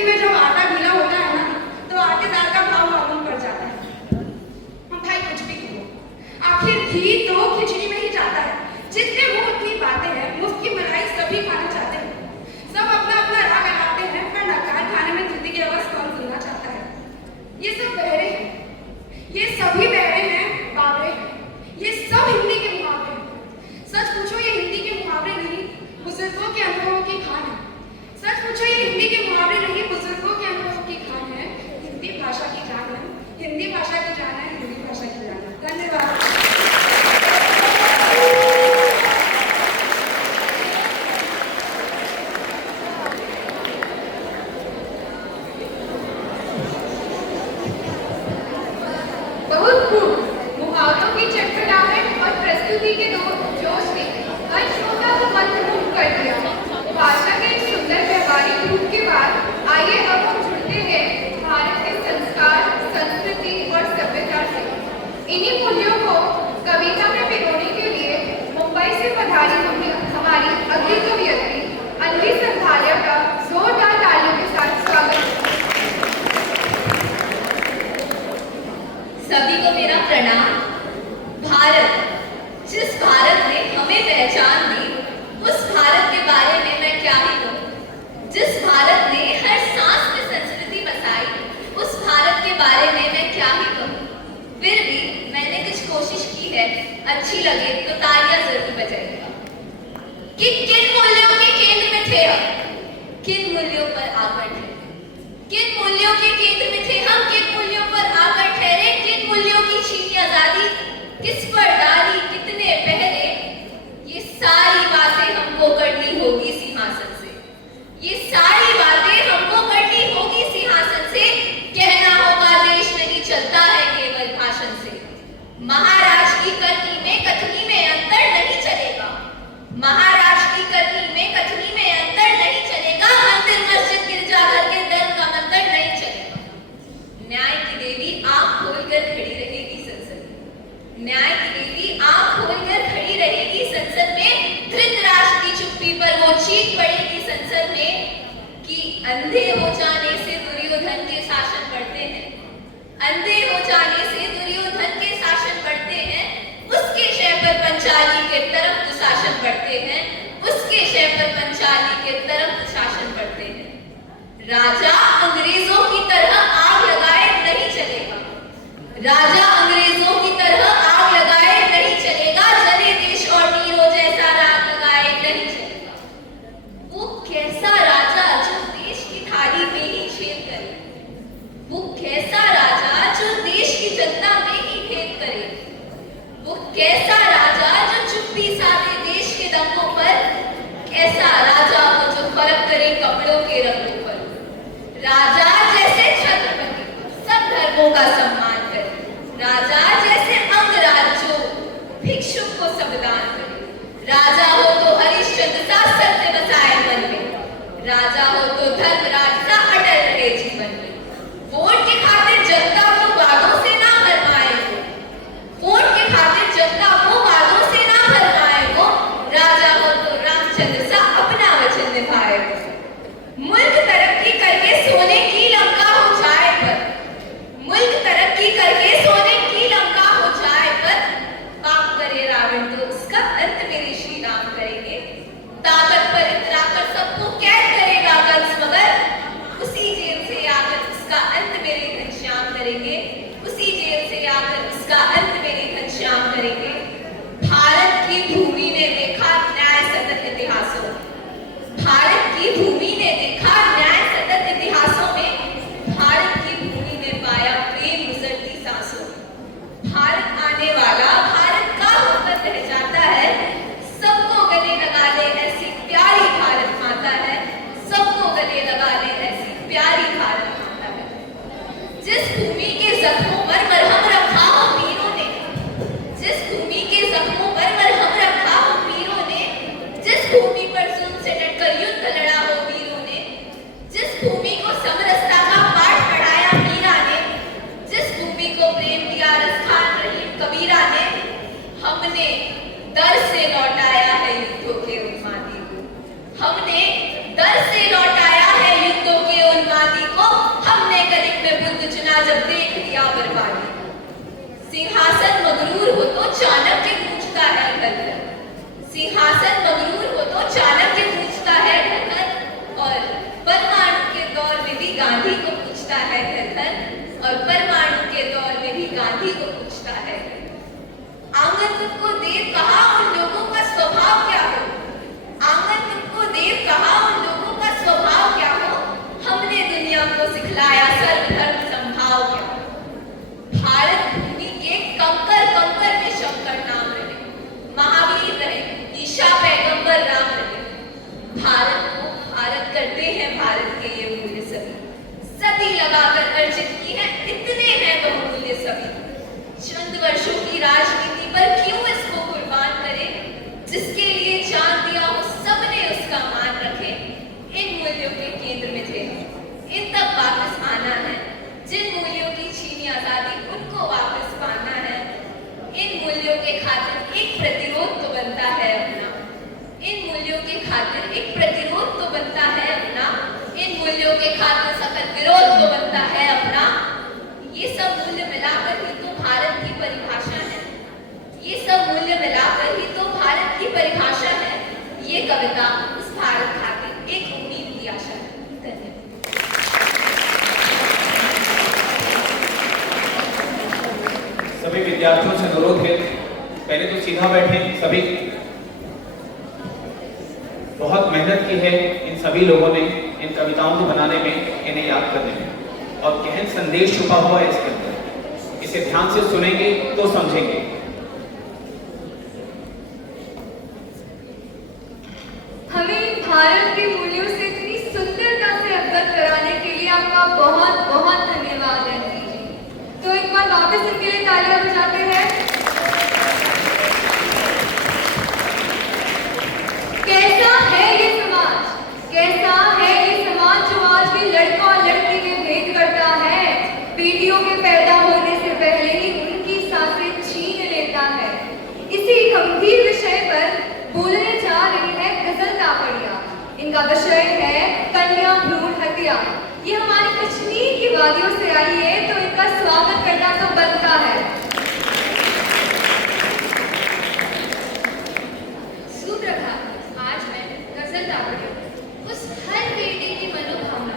में जब आटा गीला होता है ना, तो आटेदार का भाव मालूम पड़ जाता है। हम भाई कुछ भी कहो, आखिर घी तो खिचड़ी में ही जाता है। जितने मुंह की बातें हैं, मुफ्त की मलाई सभी खाना चाहते हैं। सब अपना अपना राग लगाते हैं, पर नकार खाने में हिंदी की आवाज कौन सुनना चाहता है? ये सब बहरे हैं, ये सभी बहरे हैं, बावरे हैं। ये सब हिंदी के मुहावरे हैं। सच पूछो ये हिंदी के मुहावरे नहीं, बुजुर्गों के अनुभवों की खान है। सच पूछो ये हिंदी के मुहावरे नहीं, बुजुर्गों के अनुभवों की खान है। हिंदी भाषा की जान है, हिंदी भाषा की जान है, हिंदी भाषा की जान है। धन्यवाद। बहुत खूब। मुहावरों की चटपटाहट और प्रस्तुति के दो जोश ने हर श्रोता को मंत्रमुग्ध कर दिया। भाषा के इस सुंदर व्यवहारिक रूप के बाद आइए अब हम जुड़ते हैं भारत के संस्कार, संस्कृति और सभ्यता से। इन्हीं मूल्यों को कविता में पिरोने के लिए मुंबई से पधारी हमारी अगली कवियत्री अन्वी संथालिया का जोरदार तालियों के साथ स्वागत। सभी को मेरा प्रणाम। भारत, जिस भारत ने हमें पहचान दी, उस भारत के बारे में मैं क्या ही कहूँ। जिस भारत ने हर सांस में संस्कृति बसाई, उस भारत के बारे में मैं क्या ही कहूँ। फिर भी मैंने कुछ कोशिश की है, अच्छी लगे तो तालियां जरूर बजाइएगा। कि किन मूल्यों के केंद्र में थे हम, किन मूल्यों पर आकर ठहरे, किन मूल्यों के केंद्र में थे हम, किन मूल्यों पर आकर ठहरे, किन मूल्यों की छीनी आजादी किस पर डाली, कितने पहरे। ये सारी बातें हमको करनी होगी सिंहासन से, ये सारी बातें हमको करनी होगी सिंहासन से। कहना होगा देश नहीं चलता है केवल भाषण से। महाराज की करनी में कथनी में अंतर नहीं चलेगा, महाराज की करनी में कथनी में अंतर नहीं चलेगा। मंदिर मस्जिद गिरजाघर के धर्म का मंत्र नहीं चलेगा। न्याय की देवी आंख खोलकर खड़ी रहेगी संसद में, न्याय की देवी आंख खोलकर खड़ी रहेगी संसद में। धृतराष्ट्र की चुप्पी पर वो चीख पड़ेगी संसद में कि अंधे हो जाने से दुर्योधन के शासन बढ़ते हैं, अंधे हो जाने से दुर्योधन के शासन बढ़ते हैं। उसके शय पर पंचाली के तरफ दुशासन बढ़ते हैं, उसके शय पर पंचाली के तरफ दुशासन बढ़ते हैं। राजा अंग्रेजों की तरह आग लगाए नहीं चलेगा, राजा अंग्रेजों की तरह आग लगाए नहीं चलेगा। जले देश और नीरो जैसा राग लगाए नहीं चलेगा। वो कैसा राजा जो देश की थाली में ही छेद करे, वो कैसा राजा जो देश की जनता में ही भेद करे, वो कैसा राजा जो चुप्पी साधे देश के दंगों पर, कैसा राजा हो जो फर्क करे कपड़ों के रंगों पर। राजा जैसे छत्रपति सब धर्मों का सम्मान करे, राजा जैसे अंगराज जो भिक्षुक को सब दान करे। राजा हो तो हरिश्चंद्र सा सत्य बसाए मन में, राजा हो तो धर्मराज सा अटल रहे जीवन में। वोट के खातिर जनता को वादों से ना भरमाए वो, वोट के खातिर जनता को वादों से ना भरमाए वो। राजा हो तो रामचंद्र सा अपना वचन निभाए वो। मुल्क तरक्की करके सोने की लंका हो जाए पर, मुल्क तरक्की करके सोने की लंका हो जाए पर, पाप करे रावण तो उसका अंत मेरे श्री राम क्या बर्बादी। सिंहासन मगरूर हो तो चाणक्य पूछता है घर घर, सिंहासन मगरूर हो तो चाणक्य पूछता है घर घर, और परमाणु के दौर में भी गांधी को पूछता है घर घर, और परमाणु के दौर में भी गांधी को पूछता है। आंगन तुमको देव कहा, उन लोगों का स्वभाव क्या हो। आंगन तुमको देव कहा, उन लोगों का स्वभाव क्या हो। हमने दुनिया को सिखलाया सर्वधर्म संभाव क्या हो। भारत भूमि के कंकर कंकर में शंकर नाम रहे, महावीर रहे, ईशा पैगंबर राम रहे। भारत को भारत करते हैं भारत के ये मूल्य सभी, सदी लगाकर अर्जित की है इतने हैं बहुमूल्य सभी। चंद वर्षों की राजनीति पर क्यों इसको कुर्बान करें, जिसके लिए जान दिया हो सबने उसका मान रखे। इन मूल्यों के केंद्र में थे, इन तक वापस आना है। जिन मूल्यों की छीनी आजादी उनको वापस पाना है। इन मूल्यों के खातिर एक प्रतिरोध तो बनता है अपना, इन मूल्यों के खातिर एक प्रतिरोध तो बनता है अपना, इन मूल्यों के खातिर सख्त विरोध तो बनता है अपना। ये सब मूल्य मिलाकर ही तो भारत की परिभाषा है, ये सब मूल्य मिलाकर ही तो भारत की परिभाषा है। ये कविता उस भारत खातिर एक उम्मीद की आशा है। धन्यवाद। सभी विद्यार्थियों से अनुरोध है, पहले तो सीधा बैठे। सभी बहुत मेहनत की है इन सभी लोगों ने इन कविताओं को बनाने में, इन्हें याद करने में, और गहन संदेश छुपा हुआ है इसके अंदर। इसे ध्यान से सुनेंगे तो समझेंगे। हमें भारत के मूल्यों से इतनी सुंदरता से अवगत कराने के लिए आपका बहुत बहुत धन्यवाद आंटी जी। तो एक बार वापस इनके लिए तालियां बजाते हैं। कैसा है ये समाज, कैसा है ये समाज जो आज भी लड़का और लड़की में भेद करता है, बेटियों के पैदा होने से पहले ही उनकी सांसें छीन लेता है। इसी गंभीर विषय पर बोलने जा रही है गजल तापड़िया। इनका विषय है कन्या भ्रूण हत्या। ये हमारी कश्मीर की वादियों से आई है, तो इनका स्वागत करना तो बनता है। सुप्रभात। आज मैं गजल तापड़िया उस हर बेटी की मनोभावना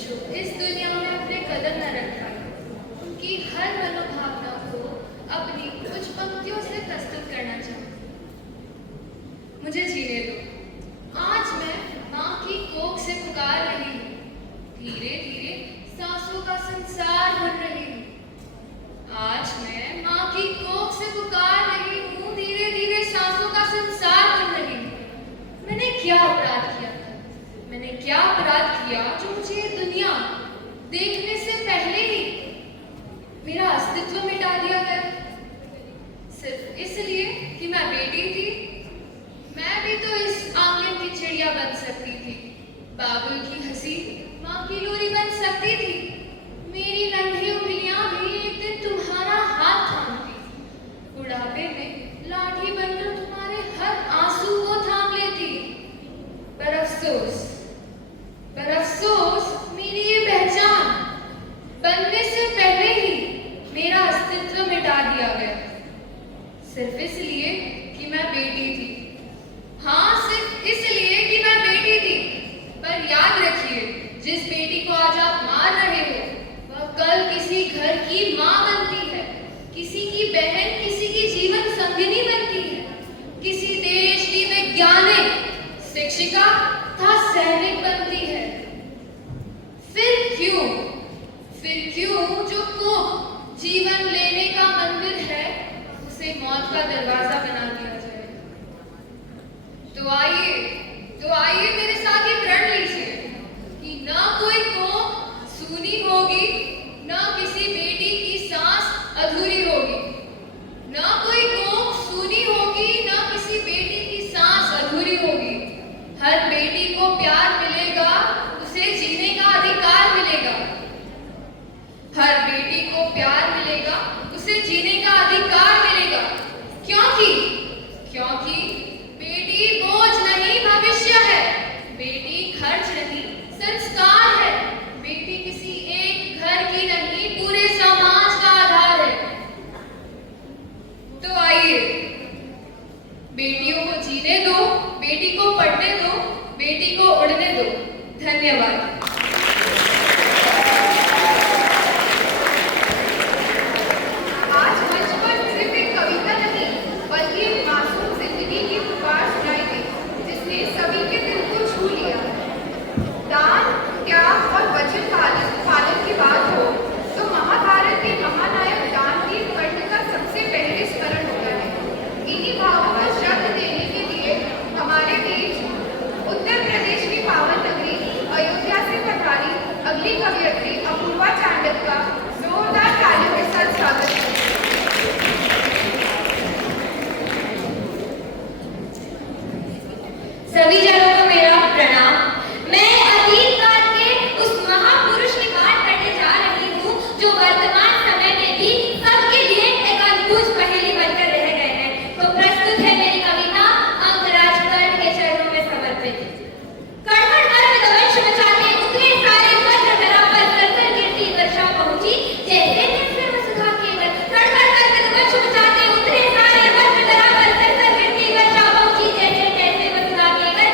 जो इस दुनिया में अपने कदम न रख पाई, उनकी हर मनोभावना को अपनी कुछ पंक्तियों से प्रस्तुत करना चाहूँ। मुझे जीने दो। आज मैं माँ की कोख से पुकार रही हूँ, धीरे धीरे सांसों का संसार बन रही हूँ। आज मैं माँ की कोख से पुकार रही हूँ, धीरे धीरे सांसों का संसार बन रही हूँ। मैंने क्या अपराध किया था, मैंने क्या अपराध किया जो मुझे ये दुनिया देखने से पहले ही मेरा अस्तित्व मिटा दिया गया, सिर्फ इसलिए कि मैं बेटी थी। मैं भी तो इस आंगन की चिड़िया बन सकती थी, बाबुल की हंसी माँ की लोरी बन सकती थी। मेरी नन्ही उंगलियां भी एक दिन तुम्हारा हाथ थामती, बुढ़ापे में लाठी बनकर तुम्हारे हर आंसू को थाम लेती। पर अफसोस मेरी ये पहचान बनने से पहले ही मेरा अस्तित्व मिटा दिया गया, सिर्फ इसलिए कि मैं बेटी थी। हाँ, सिर्फ इसलिए कि मैं बेटी थी। पर याद रखिए, जिस बेटी को आज आप मार रहे हो, वह कल किसी घर की माँ बनती है, किसी की बहन, किसी की जीवन संगिनी बनती है, किसी देश की वैज्ञानिक, शिक्षिका तथा सैनिक बनती है। फिर क्यों जो कोख जीवन लेने का मंदिर है, उसे मौत का दरवाजा बना दिया जाए। तो आइए मेरे साथ ये प्रण लीजिए कि ना कोई कोख सूनी होगी, ना किसी बेटी की सांस अधूरी होगी। ना कोई कोख सूनी होगी, ना किसी बेटी की सांस अधूरी होगी। हर बेटी को प्यार मिलेगा, उसे जीने का अधिकार मिलेगा। हर बेटी को प्यार मिलेगा, उसे जीने का अधिकार मिलेगा। क्योंकि बेटी बोझ धन्यवाद। आज मंच पर सिर्फ एक कविता नहीं बल्कि एक मासूम जिंदगी की पुकार सुनाई दी जिसने सभी के दिल को छू लिया। दान, त्याग और वचन पालन की बात हो तो महाभारत के महानायक दानवीर कर्ण का सबसे पहले स्मरण होता है। इन्हीं भावों को शब्द देने के लिए हमारे बीच उत्तर प्रदेश की पावन नगरी अयोध्या से पधारी अगली कवियत्री अपूर्वा चांडक का जोरदार तालियों के साथ स्वागत है। सभी जनों को मेरा प्रणाम। मैं अतीत काल के उस महापुरुष की बात करने जा रही हूँ जो वर्तमान समय में भी सबके लिए एक अद्भुत पहेली बनकर रह गए हैं। तो प्रस्तुत है मेरी कविता अंगराज कर्ण के चरणों में समर्पित। कड़कड़ कर विध्वंस मचाते उतरे सारे वज्र धरा पर सरसर गिरती वर्षा पहुंची जैसे तैसे वसुधा केवल। कड़कड़ कर विध्वंस मचाते उतरे सारे वज्र धरा पर सरसर गिरती वर्षा पहुंची जैसे तैसे वसुधा केवल।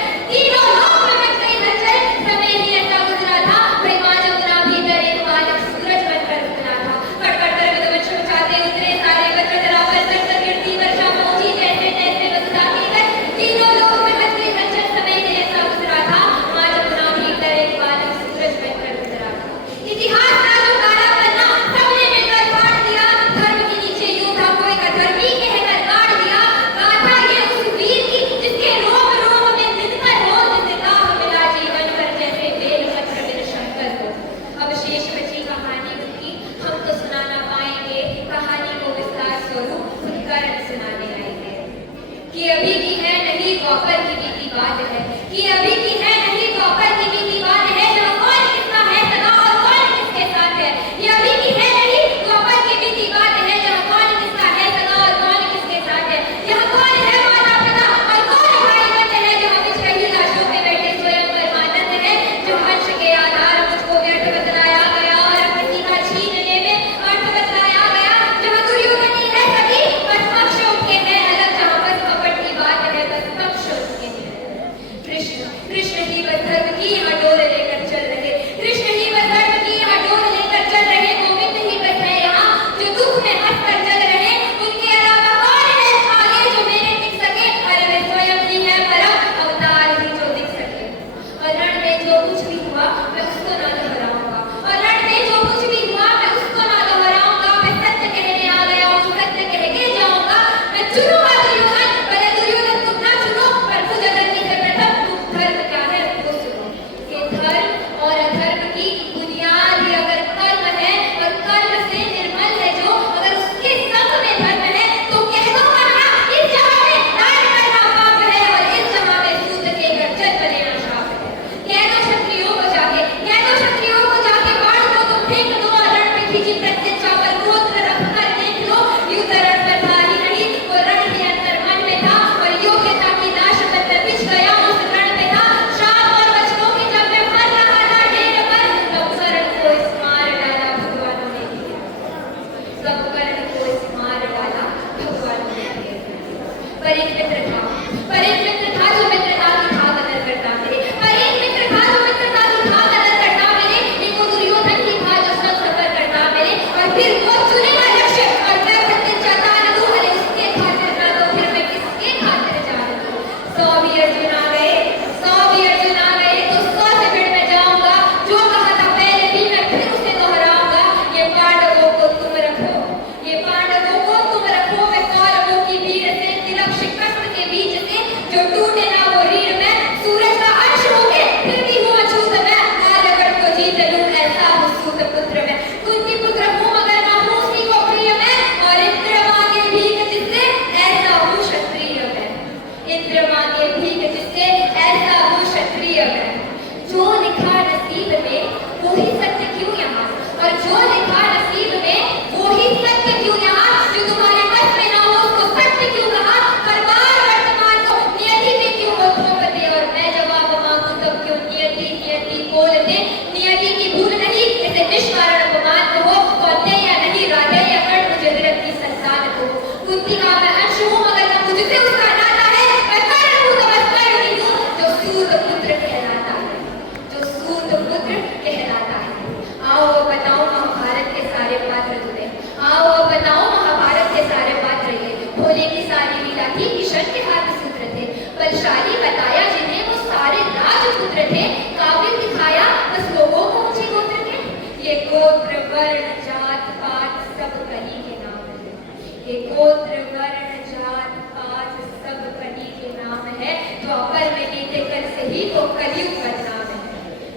ही तो कलयुग बदनाम है,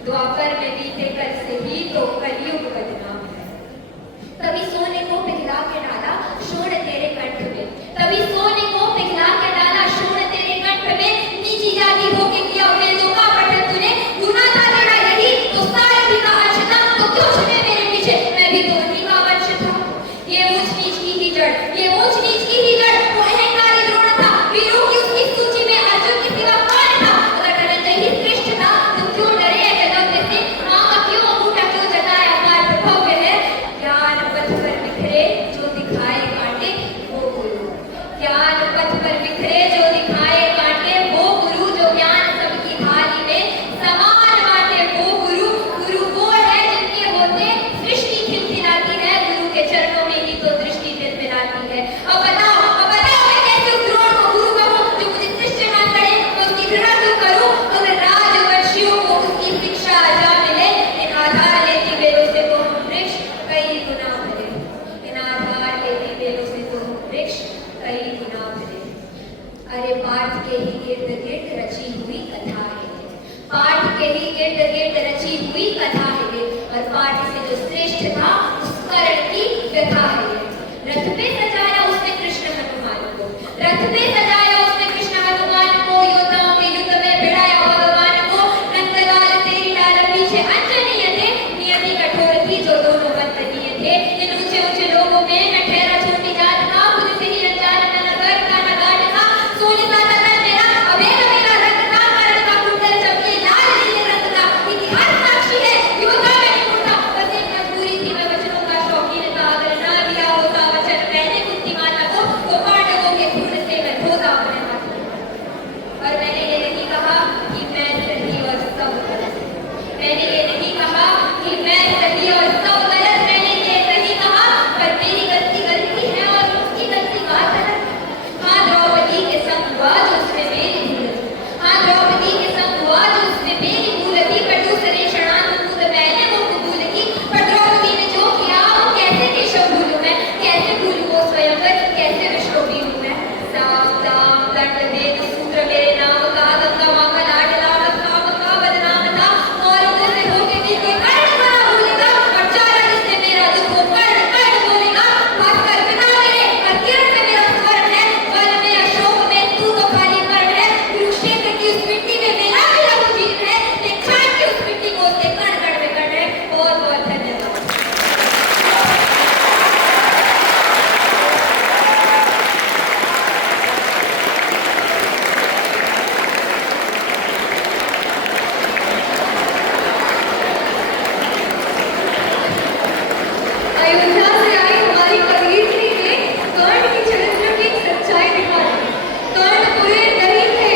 द्वापर में बीते कल से ही तो कलयुग बदनाम है। कभी सोने को पिघला के डाला शोण तेरे कंठ में, कभी सोने को पिघला के डाला शोण तेरे कंठ में, नीची जाति होके किया वेदों का पठन तूने, गुना था तेरा यही तो सारथी का अंश था, तो क्यों छुपे मेरे पीछे, मैं भी तो उन्हीं का वंश था। ये ऊंच नीच की ही जड़, ये ऊंच नीच की ही जड़, वो अहंकारी द्रोण था, वीरों की उसकी सूची में अर्जुन के सिवा कौन था, अगर धनंजय ही श्रेष्ठ था तो क्यों डरे एकलव्य से, मां का क्यों अंगूठा क्यों जताया मार भव्य है। ज्ञान पथ पर बिखरे जो दिखाए कांटे वो गुरु, ज्ञान पथ पर बिखरे जो दिखाए कांटे वो गुरु, जो ज्ञान सबकी थाली में समान बांटे वो गुरु। गुरु वो है जिनके होते सृष्टि खिलखिलाती है, गुरु के चरणों में ही तो दृष्टि मिलाती है। अब बताओ मैं कैसे उस द्रोण को गुरु कहूं जो मुझे शिष्य ना करे, तो उसकी घृणा क्यों करूं, अगर राजवंशियों को उसकी शिक्षा जा मिले। इन आधार लेती बेलों से तो हम वृक्ष कई गुना भले, इन आधार लेती बेलों से तो हम वृक्ष कई गुना भले। अरे पाठ के ही इर्द गिर्द रची हुई कथा है, पाठ के ही इर्द गिर्द रची हुई कथा है, और पाठ से जो श्रेष्ठ था उस कर्ण की व्यथा है। रथ पे सजाया उसने कृष्ण हनुमान को, रथ पे सजाया उसने कृष्ण हनुमान को, योद्धाओं के युद्ध में भिड़ाया भगवान को। नंदलाल तेरी लाल पीछे अंजनीय थे, नियति कठोर थी जो दोनों वंदनीय थे। इन ऊंचे ऊंचे लोगों में न ठहरा छोटी जात था, खुद से ही अनजान न नगर का न गाट था। सोने सा तन मेरा अभेद मेरा रंग था, कर्ण का कुंडल चमके लाल नीले रंग था। इतिहास साक्षी है योद्धा में निपुण था, बस एक मजबूरी थी मैं वचनों का शौकीन था, अगर ना लिया होता वचन मैंने कुंती माता को तो पांडवों के खून से मैं धोता अपने हाथों। और मैंने ये नहीं कहा कि मैं सही और सब गलत, मैंने ये नहीं कहा कि मैं सही और सब गलत, मैंने ये नहीं कहा पर मेरी गलती गलती है और उसकी गलती बात अलग। हाँ द्रौपदी के संग हुआ जो उसने मेरी भूल थी, हाँ द्रौपदी के संग हुआ जो उसने मेरी भूल थी, पर दूसरे क्षणानुकूल मैंने वो कबूल की। पर द्रौपदी ने जो किया वो कैसे केशव भूलूं मैं, कैसे भूलूं वो स्वयंवर, कैसे विष्णुपति हूं मैं। साम दाम दंड वेद सूत्र मेरे नाम का, गंगा मां का लाडला काम का बदनाम था, और उधर से होके बीते कर्ण बना भूलेगा, और चारा जिससे मेरा दुख हो कर्ण कर्ण बोलेगा। भास्कर पिता मेरे और किरण में मेरा स्वर्ण है, वन में अशोक में तू तो खाली मरण है। कुरुक्षेत्र की उस मिट्टी में मेरा भी रघुवीर है, एक क्षण की उस मिट्टी को उसके कण कण में कण है। बहुत बहुत धन्यवाद। अयोध्या से आई हमारी कवियत्री ने कर्ण के चरित्र की एक सच्चाई दिखाई। कर्ण पूरे नहीं थे,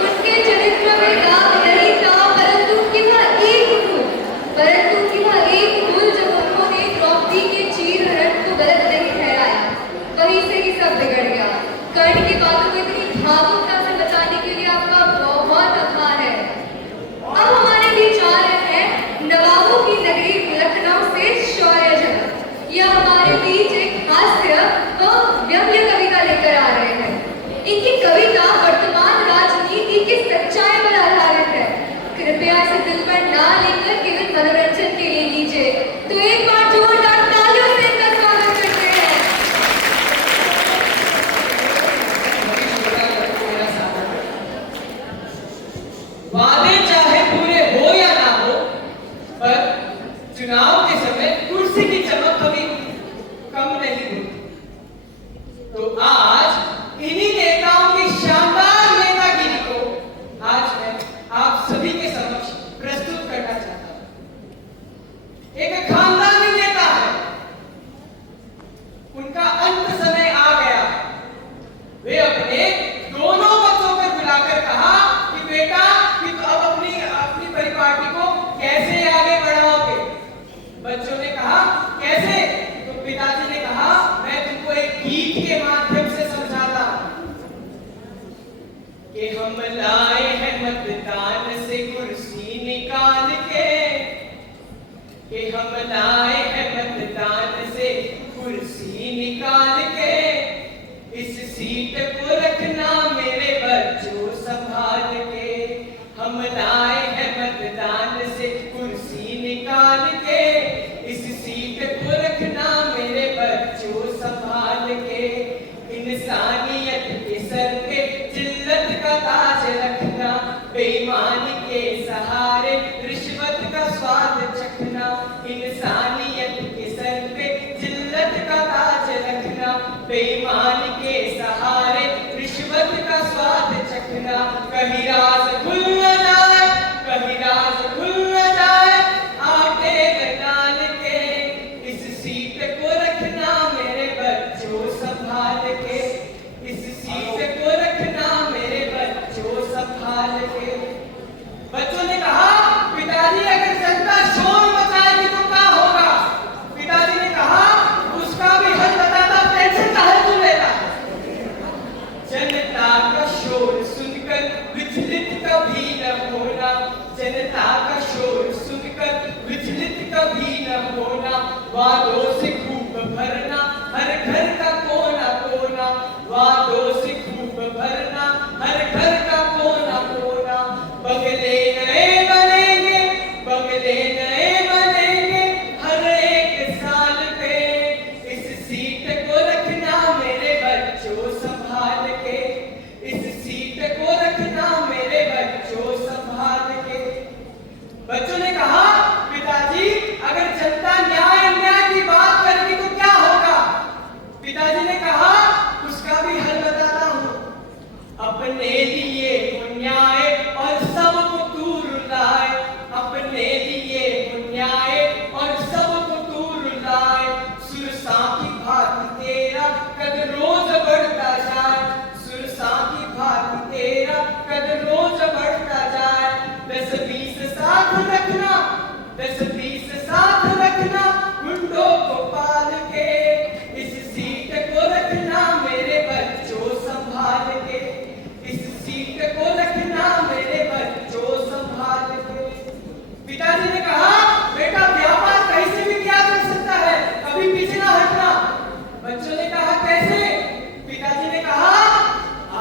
उनके चरित्र में दाग नहीं था, परंतु उनकी वह एक भूल जब उन्होंने द्रौपदी के चीर हरण को गलत नहीं ठहराया, वहीं से ही सब बिगड़ गया। कर्ण की बातों को इतनी भावुकता से बताने के लिए आपका बहुत आभार है। अब हमारे बीच आ रहे हैं नवाबों की नगरी लखनऊ से शौर्य झलक। यह हमारे बीच एक हास्य व व्यंग्य कविता लेकर आ रहे हैं। इनकी कविता वर्तमान राजनीति की सच्चाई पर आधारित है। कृपया इसे दिल पर ना लेकर केवल मनोरंजन के लिए लीजिए। तो एक बार जोरदार तालियों से इनका स्वागत करते हैं। वादे चाहे पूरे हो या ना हो, पर चुनाव के समय कुर्सी की चमक कभी कम नहीं होती। तो आज इन्हीं नेताओं की शानदार नेतागिरी को आज मैं आप सभी के समक्ष प्रस्तुत करना चाहता हूं। एक खानदानी नेता है, उनका अंत समय आ गया। वे अपने दोनों बच्चों को बुलाकर कहा कि बेटा कि तो अब अपनी परिपाटी को कैसे आगे बढ़ाओगे। बच्चों ने कहा कैसे, तो पिताजी ने कहा मैं तुमको एक गीत के माध्यम से समझाता हूं कि हम लाए हैं मतदान से कुर्सी निकाल के, कि हम लाए हैं मतदान से कुर्सी निकाल के, इस सीट को रखना मेरे बच्चों संभाल के। हम बेईमानी के सहारे रिश्वत का स्वाद चखना, इंसानियत के सर पे जिल्लत का ताज रखना। बेईमानी के सहारे रिश्वत का स्वाद चखना, कहीं राज खुल न जाए, कहीं राज खुल न जाए आटे में डाल के। इस सीट को रखना मेरे बच्चों संभाल के, इस सीट को रखना मेरे बच्चों संभाल के। बच्चों ने कहा पिताजी अगर जनता शोर मचाएगी तो क्या होगा? पिताजी ने कहा उसका भी हल बताता, टेंशन का हल तू लेगा। जनता का शोर सुनकर विचलित कभी न होना, जनता का शोर सुनकर विचलित कभी न होना। वादों से खूब भरना हर घर का कोना कोना, वादों से खूब भरना हर घर का कोना कोना। बंगले नए बनेंगे, बंगले नए बनेंगे हर एक साल पे। इस सीट को रखना मेरे बच्चों संभाल के, इस सीट को रखना मेरे बच्चों संभाल के। बच्चों ने कहा पिताजी अगर जनता न्याय अन्याय की बात करेगी तो क्या होगा? पिताजी ने कहा उसका भी हल बताता हूँ। अपने लिए वो न्याय और सबको तू रुलाए, अपने लिए वो न्याय और सबको तू रुलाए। सुरसा की भांति तेरा कद रोज बढ़ता जाए, सुरसा की भांति तेरा कद रोज बढ़ता जाए। 10-20 साथ रखना, 10-20 साथ रखना गुंडों को पाल के। इस सीट को रखना मेरे बच्चों संभाल के, इस सीट को रखना मेरे बच्चों संभाल के। पिताजी ने कहा बेटा व्यापार कहीं से भी किया जा सकता है, कभी पीछे ना हटना। बच्चों ने कहा कैसे? पिताजी ने कहा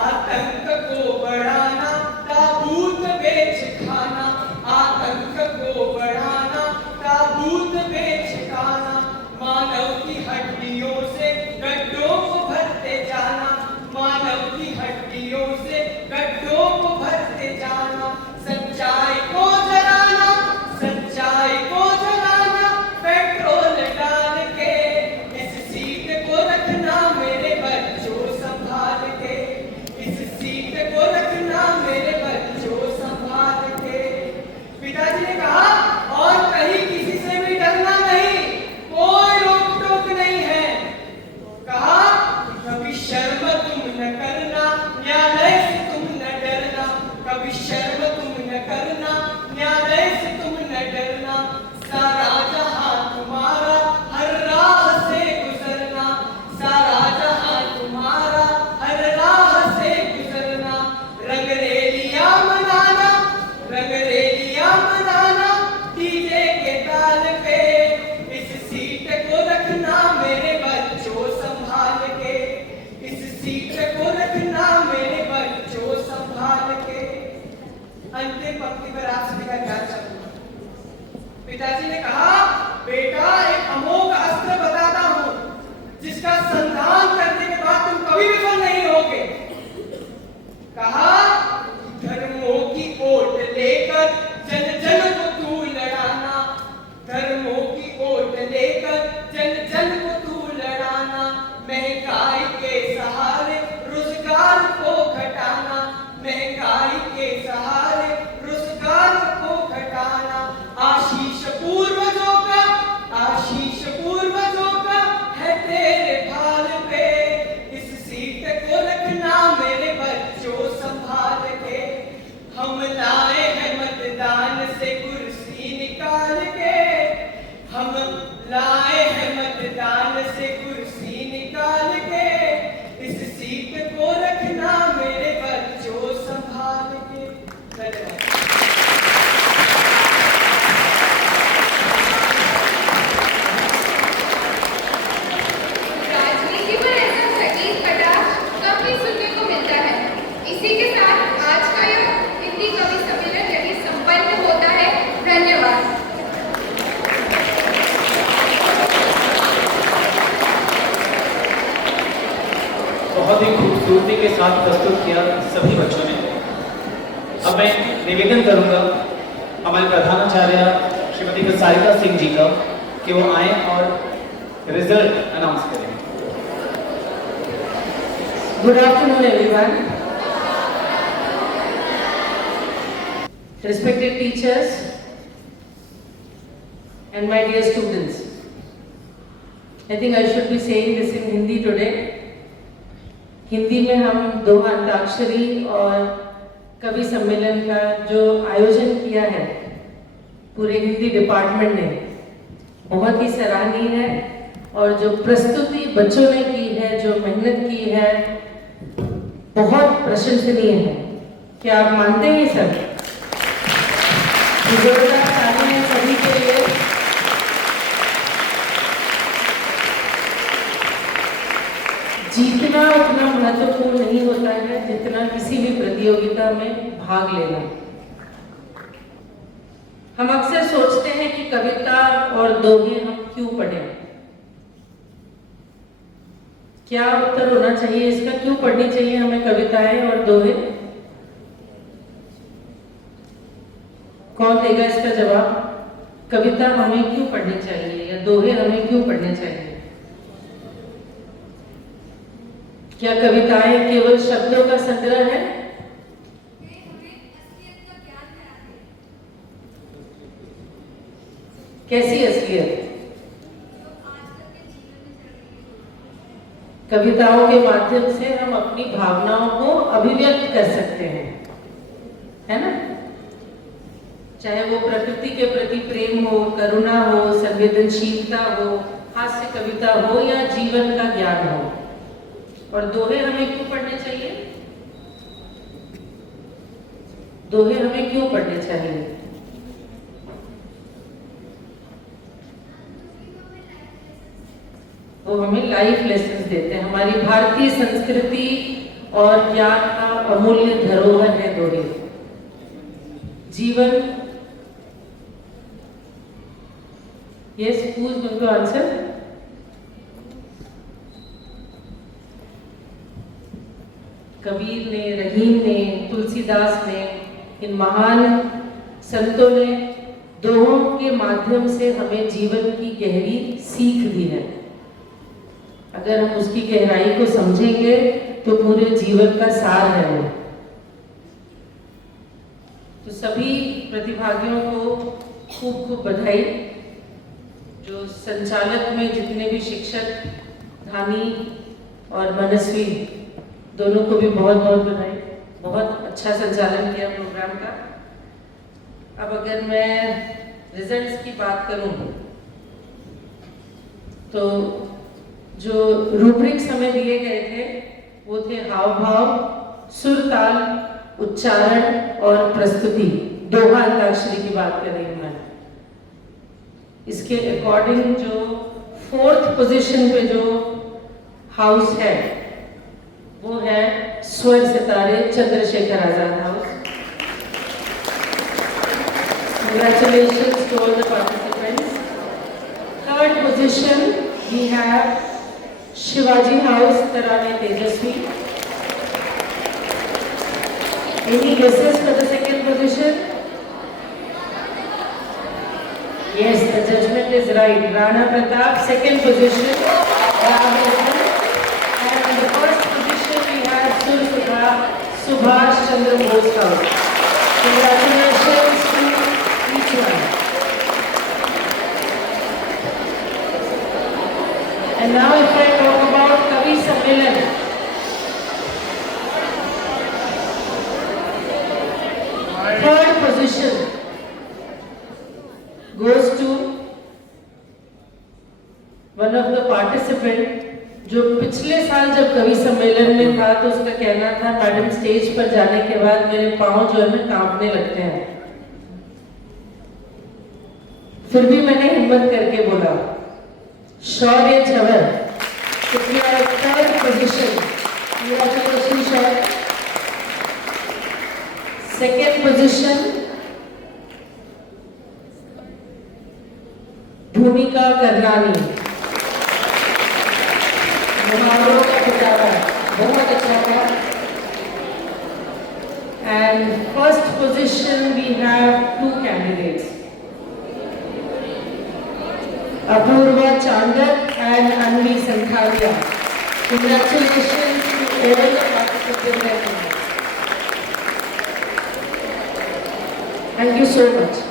आतंक को बढ़ाना ताबूत बेच खाना, आतंक को बढ़ाना ताबूत बेच खाना। मानव की हड्डियों से गड्ढों को भरते जाना, मानव की हड्डियों से गड्ढों को भरते जाना। सच्चाई को जलाना, सच्चाई को जलाना पेट्रोल डाल के। इस सीट को रखना मेरे बच्चों संभाल के, इस सीट को रखना मेरे बच्चों संभाल के। पिताजी ने कहा और कहीं किसी से भी डरना नहीं, कोई रोक टोक नहीं है। कहा कभी शर्म तुम न करना, न्यायालय से तुम न डरना, कभी शर्म तुम न करना, न्यायालय से तुम न डरना। सारा जहां तुम्हारा हर राह से गुजरना, सारा जहां तुम्हारा हर राह से गुजरना। रंगरेलियां मनाना, रंगरेलियां मनाना डीजे के ताल पे। इस सीट को रखना मेरे बच्चों संभाल के, इस सीट को रखना मेरे बच्चों संभाल के। अंतिम पंक्ति पर आप सभी का ध्यान चाहूंगा। पिताजी ने कहा बेटा एक अमोघ अस्त्र बताता हूं जिसका संधान करने के बाद तुम कभी विफल नहीं होगे। कहा धर्मों की ओट लेकर जन जन को तू लड़ाना, धर्मों की ओट लेकर जन जन को तू लड़ाना। महंगाई के सहारे रोजगार को घटाना, महंगाई के सहारे रोजगार को घटाना। आशीष पूर्वजों का, आशीष पूर्वजों का है तेरे भाल पे। इस सीट को रखना मेरे बच्चों संभाल के। हम लाए हैं मतदान से कुर्सी निकाल के, हम लाए हैं मतदान से कुर्सी निकाल के। इस सीट को रखना मेरे बच्चों संभाल के। धन्यवाद। राजनीति पर ऐसा सटीक कटाक्ष कम ही सुनने को मिलता है। इसी के साथ आज का यह हिंदी कवि सम्मेलन यही संपन्न होता है। धन्यवाद। बहुत ही खूबसूरती के साथ प्रस्तुत किया सभी बच्चों ने। अब मैं निवेदन करूंगा हमारे प्रधानाचार्य श्रीमती प्रसारिता सिंह जी का कि वो आए और रिजल्ट अनाउंस करें। Good afternoon, everyone. Respected teachers and my dear students, I think I should be saying this in Hindi today. Hindi में हम दोहा अंताक्षरी और कवि सम्मेलन का जो आयोजन किया है पूरे हिंदी डिपार्टमेंट ने, बहुत ही सराहनीय है। और जो प्रस्तुति बच्चों ने की है, जो मेहनत की है, बहुत प्रशंसनीय है। क्या आप मानते हैं सर? जोरदार तालियां सभी के लिए। जीतना उतना महत्वपूर्ण नहीं होता है जितना किसी भी प्रतियोगिता में भाग लेना। हम अक्सर सोचते हैं कि कविता और दोहे हम क्यों पढ़ें, क्या उत्तर होना चाहिए इसका, क्यों पढ़नी चाहिए हमें कविताएं और दोहे? कौन देगा इसका जवाब? कविता हमें क्यों पढ़नी चाहिए या दोहे हमें क्यों पढ़ने चाहिए? क्या कविताएं केवल शब्दों का संग्रह है? कैसी असलियत? कविताओं के माध्यम से हम अपनी भावनाओं को अभिव्यक्त कर सकते हैं, है ना? चाहे वो प्रकृति के प्रति प्रेम हो, करुणा हो, संवेदनशीलता हो, हास्य कविता हो या जीवन का ज्ञान हो। और दोहे हमें क्यों पढ़ने चाहिए? दोहे हमें क्यों पढ़ने चाहिए? वो हमें लाइफ लेसन देते हैं। हमारी भारतीय संस्कृति और ज्ञान का अमूल्य धरोहर है दोहे। जीवन। Yes, who is going to answer? Kabir ने, रहीम ने, तुलसीदास ने, इन महान संतों ने दोहों के माध्यम से हमें जीवन की गहरी सीख दी है। अगर हम उसकी गहराई को समझेंगे तो पूरे जीवन का सार है वो। तो सभी प्रतिभागियों को खूब खूब बधाई। जो संचालक में जितने भी शिक्षक, धानी और मनस्वी, दोनों को भी बहुत बहुत बधाई। बहुत अच्छा संचालन किया प्रोग्राम का। अब अगर मैं रिजल्ट्स की बात करूं तो जो रूब्रिक्स हमें दिए गए थे वो थे हाव भाव, सुर ताल, उच्चारण और प्रस्तुति। दोहा अंताक्षरी की बात कर रही हूं मैं। इसके अकॉर्डिंग जो 4th पोजीशन पे जो हाउस है वो है स्वर सितारे Chandrashekhar Azad house. Congratulations to all the participants. 3rd position we have Shivaji House, Tarane Tejasvi. Any guesses for the 2nd position? Yes, the judgment is right. Rana Pratap, 2nd position. And in the 1st position we have Sursubha Subhash Chandra Bose House. Congratulations to each one. And now if I talk about Kavi Sammelan. Third position goes to one of the participant जो पिछले साल जब कवि सम्मेलन में था तो उसका कहना था, मैडम स्टेज पर जाने के बाद मेरे पांव जो है ना कांपने लगते हैं। फिर भी मैंने हिम्मत करके बोला, शौर्य झवर। थर्ड पोजीशन, congratulations शौर्य। सेकेंड पोजीशन भूमिका करनानी, मुहावरों का पिटारा, बहुत अच्छा था। And first position we have two candidates, Apurva Chandak and Anvi Santhalia. Congratulations to all the participants. Thank you so much.